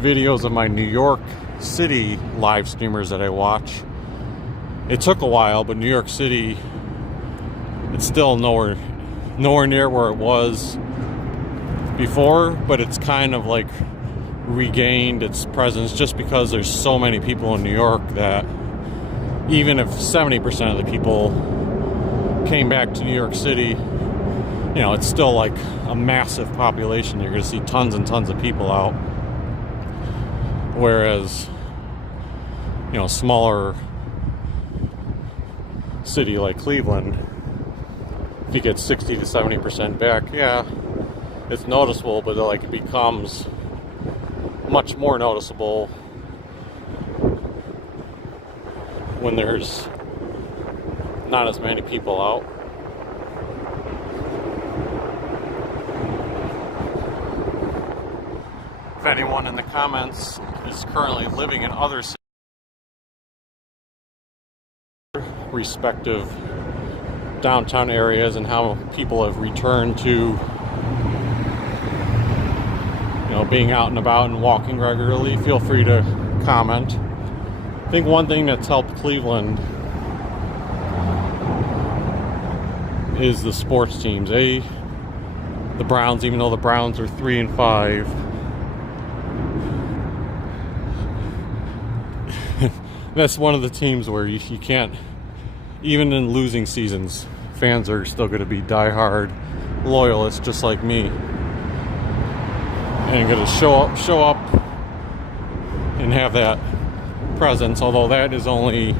videos of my New York City live streamers that I watch, it took a while, but New York City, it's still nowhere near where it was before, but it's kind of like regained its presence just because there's so many people in New York that even if 70% of the people came back to New York City, you know, it's still like a massive population. You're going to see tons and tons of people out. Whereas, you know, a smaller city like Cleveland, if you get 60 to 70% back, yeah, it's noticeable, but like it becomes much more noticeable when there's not as many people out. If anyone in the comments is currently living in other cities, respective downtown areas, and how people have returned to, you know, being out and about and walking regularly, feel free to comment. I think one thing that's helped Cleveland is the sports teams. The Browns, even though the Browns are 3-5, that's one of the teams where you can't, even in losing seasons, fans are still going to be diehard loyalists just like me, and going to show up and have that presence, although that is only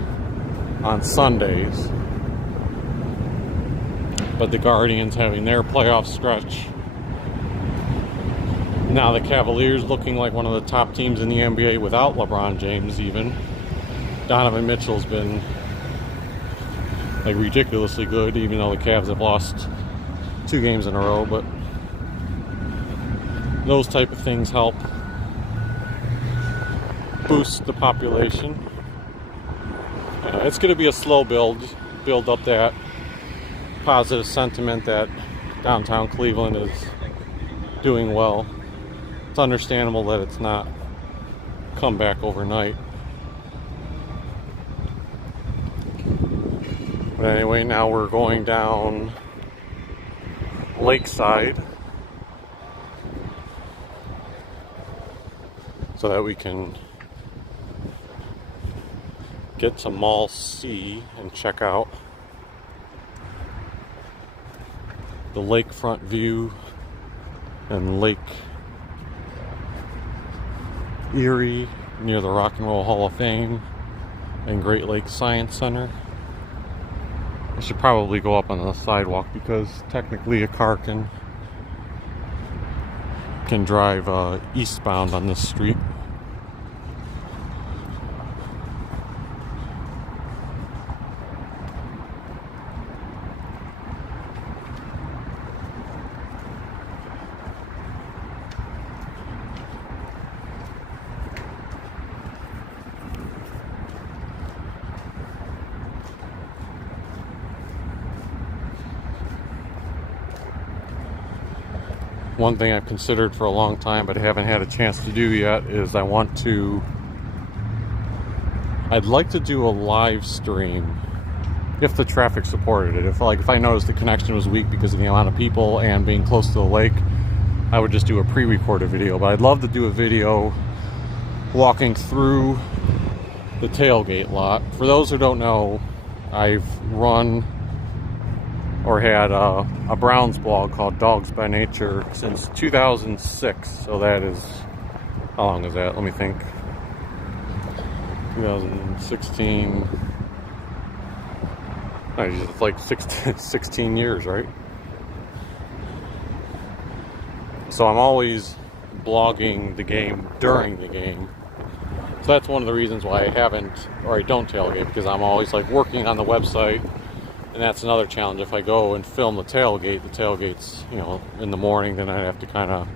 on Sundays. But the Guardians having their playoff stretch, now the Cavaliers looking like one of the top teams in the NBA without LeBron James. Even Donovan Mitchell's been like ridiculously good, even though the Cavs have lost 2 games in a row. But those type of things help boost the population. It's going to be a slow build up that positive sentiment that downtown Cleveland is doing well. It's understandable that it's not come back overnight. But anyway, now we're going down Lakeside so that we can get to Mall C and check out the lakefront view and Lake Erie near the Rock and Roll Hall of Fame and Great Lakes Science Center. I should probably go up on the sidewalk because technically a car can drive eastbound on this street. One thing I've considered for a long time but I haven't had a chance to do yet is I'd like to do a live stream if the traffic supported it. If I noticed the connection was weak because of the amount of people and being close to the lake, I would just do a pre-recorded video. But I'd love to do a video walking through the tailgate lot. For those who don't know, I've run or had a Browns blog called Dogs by Nature since 2006. So that is, how long is that? Let me think. 2016. It's like 16 years, right? So I'm always blogging the game during the game. So that's one of the reasons why I don't tailgate, because I'm always like working on the website. And that's another challenge. If I go and film the tailgate's, you know, in the morning, then I'd have to kind of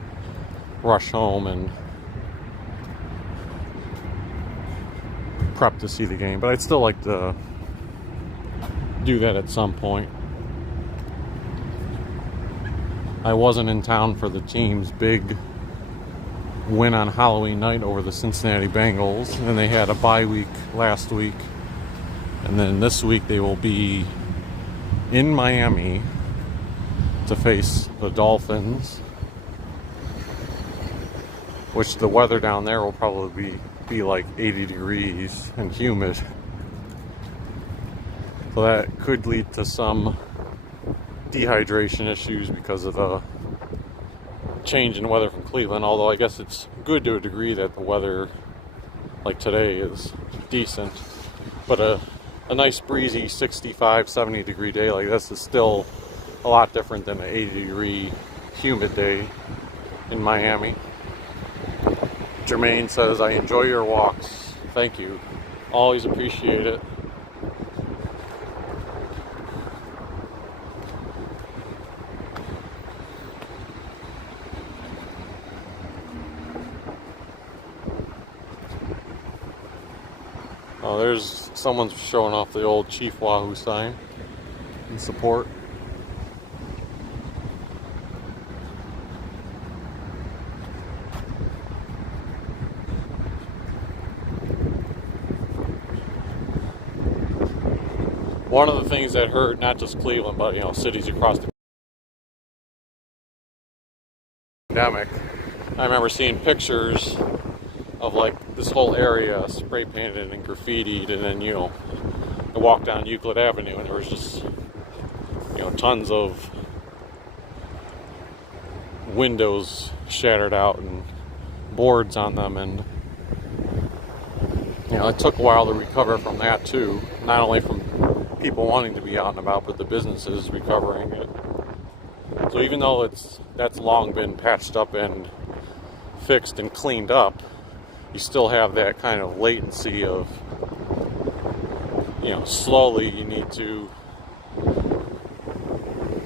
rush home and prep to see the game. But I'd still like to do that at some point. I wasn't in town for the team's big win on Halloween night over the Cincinnati Bengals, and they had a bye week last week, and then this week they will be in Miami to face the Dolphins. which the weather down there will probably be like 80 degrees and humid. So that could lead to some dehydration issues because of the change in weather from Cleveland, although I guess it's good to a degree that the weather like today is decent. But a nice breezy 65, 70 degree day like this is still a lot different than an 80 degree humid day in Miami. Jermaine says, I enjoy your walks. Thank you. Always appreciate it. Oh, there's someone's showing off the old Chief Wahoo sign in support. One of the things that hurt not just Cleveland, but cities across the pandemic, I remember seeing pictures of like this whole area spray painted and graffitied, and then I walked down Euclid Avenue and there was just tons of windows shattered out and boards on them, and it took a while to recover from that too, not only from people wanting to be out and about, but the businesses recovering it. So even though that's long been patched up and fixed and cleaned up, you still have that kind of latency of, slowly you need to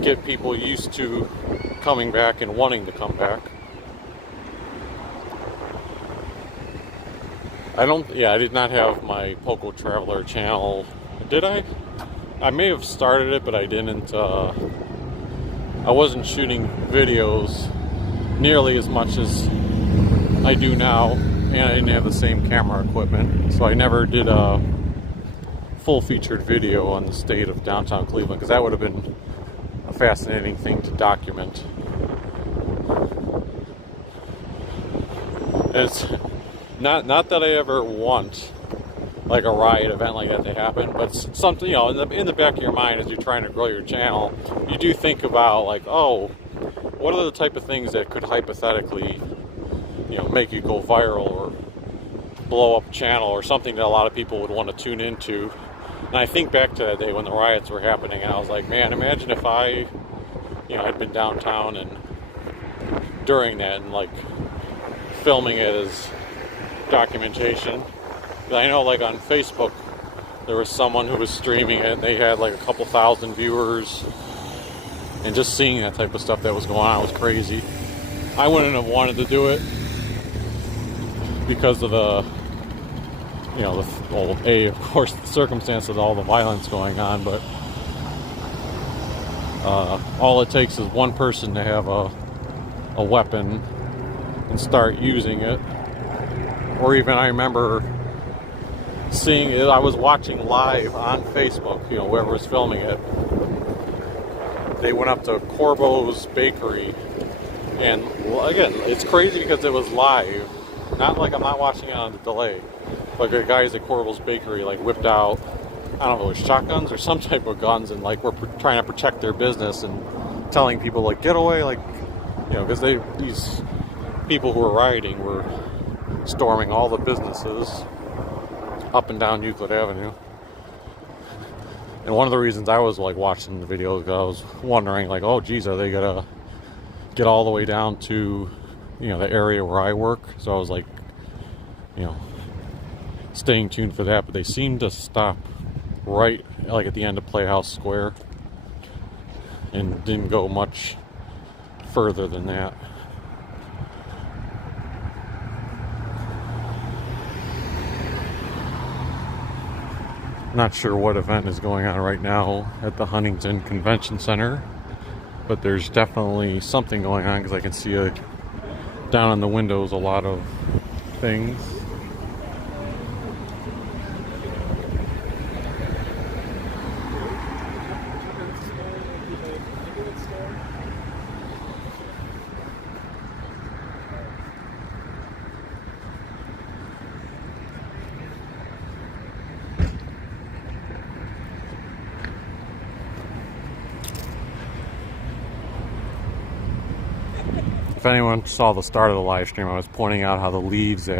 get people used to coming back and wanting to come back. I did not have my Poco Traveler channel. Did I? I may have started it, but I didn't. I wasn't shooting videos nearly as much as I do now, and I didn't have the same camera equipment, so I never did a full featured video on the state of downtown Cleveland, because that would have been a fascinating thing to document. And it's not that I ever want like a riot event like that to happen, but something, in the back of your mind as you're trying to grow your channel, you do think about like, oh, what are the type of things that could hypothetically, make you go viral or blow up a channel or something that a lot of people would want to tune into. And I think back to that day when the riots were happening, and I was like, man, imagine if I, had been downtown and during that and like filming it as documentation. I know like on Facebook there was someone who was streaming it and they had like a couple thousand viewers, and just seeing that type of stuff that was going on was crazy. I wouldn't have wanted to do it because of the of course the circumstance of all the violence going on, but all it takes is one person to have a weapon and start using it. Or even I remember seeing it, I was watching live on Facebook, whoever was filming it. They went up to Corbo's Bakery, and again, it's crazy because it was live. Not like I'm not watching it on the delay. Like the guys at Corbo's Bakery like whipped out, I don't know, shotguns or some type of guns, and like were trying to protect their business and telling people like get away, like because these people who were rioting were storming all the businesses up and down Euclid Avenue. And one of the reasons I was like watching the video, I was wondering like, oh geez, are they gonna get all the way down to the area where I work? So I was like, staying tuned for that, but they seemed to stop right like at the end of Playhouse Square and didn't go much further than that. Not sure what event is going on right now at the Huntington Convention Center, but there's definitely something going on because I can see down on the windows a lot of things. if anyone saw the start of the live stream, I was pointing out how the leaves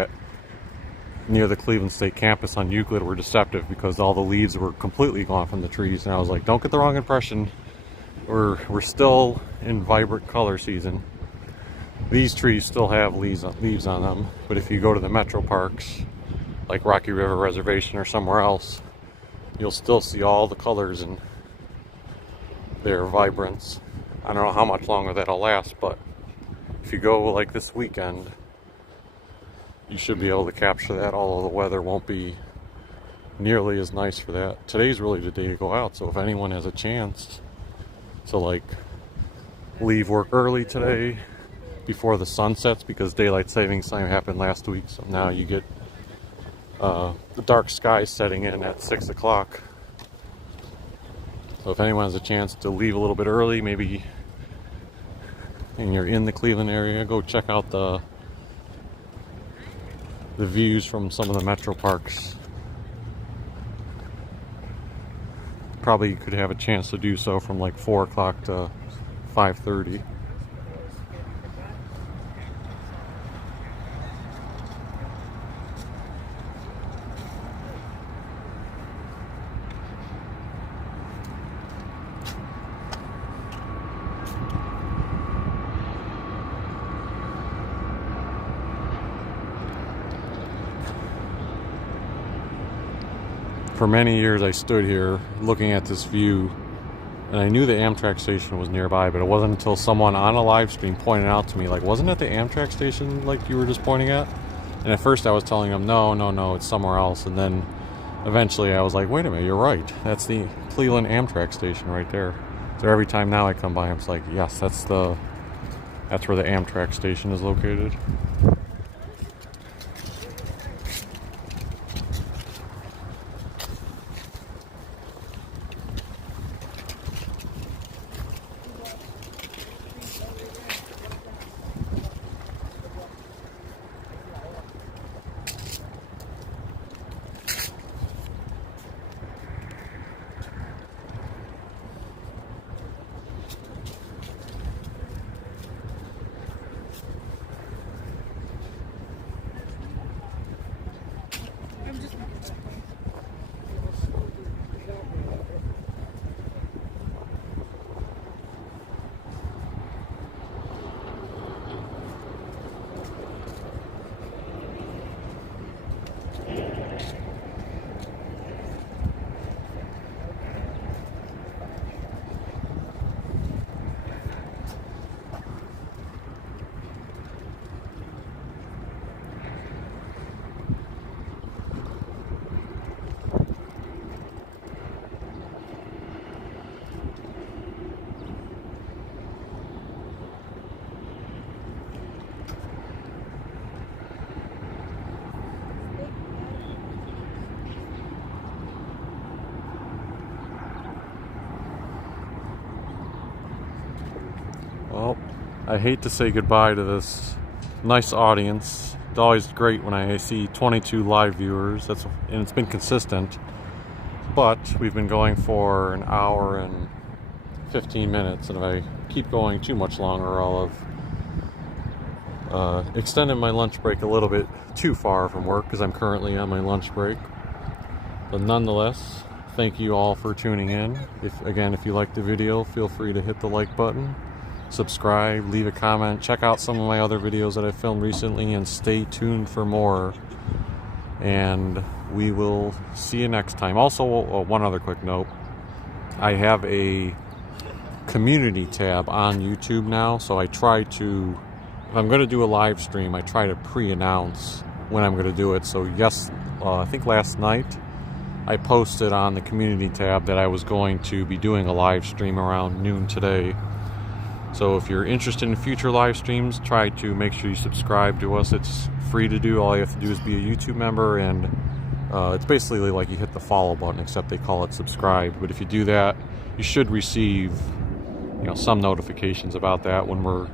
near the Cleveland State campus on Euclid were deceptive because all the leaves were completely gone from the trees. And I was like, don't get the wrong impression. We're still in vibrant color season. These trees still have leaves on them, but if you go to the metro parks, like Rocky River Reservation or somewhere else, you'll still see all the colors and their vibrance. I don't know how much longer that'll last, but if you go like this weekend, you should be able to capture that, although the weather won't be nearly as nice for that. Today's really the day to go out, so if anyone has a chance to like leave work early today before the sun sets, because daylight savings time happened last week, so now you get the dark sky setting in at 6 o'clock. So if anyone has a chance to leave a little bit early, maybe, and you're in the Cleveland area, go check out the views from some of the metro parks. Probably could have a chance to do so from like 4 o'clock to 5:30. For many years I stood here looking at this view, and I knew the Amtrak station was nearby, but it wasn't until someone on a live stream pointed out to me, like, wasn't it the Amtrak station like you were just pointing at? And at first I was telling them, no, it's somewhere else. And then eventually I was like, wait a minute, you're right. That's the Cleveland Amtrak station right there. So every time now I come by, I'm just like, yes, that's where the Amtrak station is located. Well, I hate to say goodbye to this nice audience. It's always great when I see 22 live viewers, and it's been consistent. But we've been going for an hour and 15 minutes, and if I keep going too much longer, I'll have extended my lunch break a little bit too far from work, because I'm currently on my lunch break. But nonetheless, thank you all for tuning in. If you liked the video, feel free to hit the like button, subscribe, leave a comment, check out some of my other videos that I've filmed recently, and stay tuned for more. And we will see you next time. Also, one other quick note. I have a community tab on YouTube now, so I try to, if I'm going to do a live stream, I try to pre-announce when I'm going to do it. So yes, I think last night I posted on the community tab that I was going to be doing a live stream around noon today. So if you're interested in future live streams, try to make sure you subscribe to us. It's free to do. All you have to do is be a YouTube member, and it's basically like you hit the follow button, except they call it subscribe. But if you do that, you should receive, some notifications about that when we're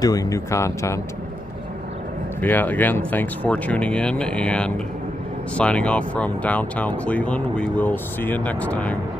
doing new content. But yeah, again, thanks for tuning in, and signing off from downtown Cleveland. We will see you next time.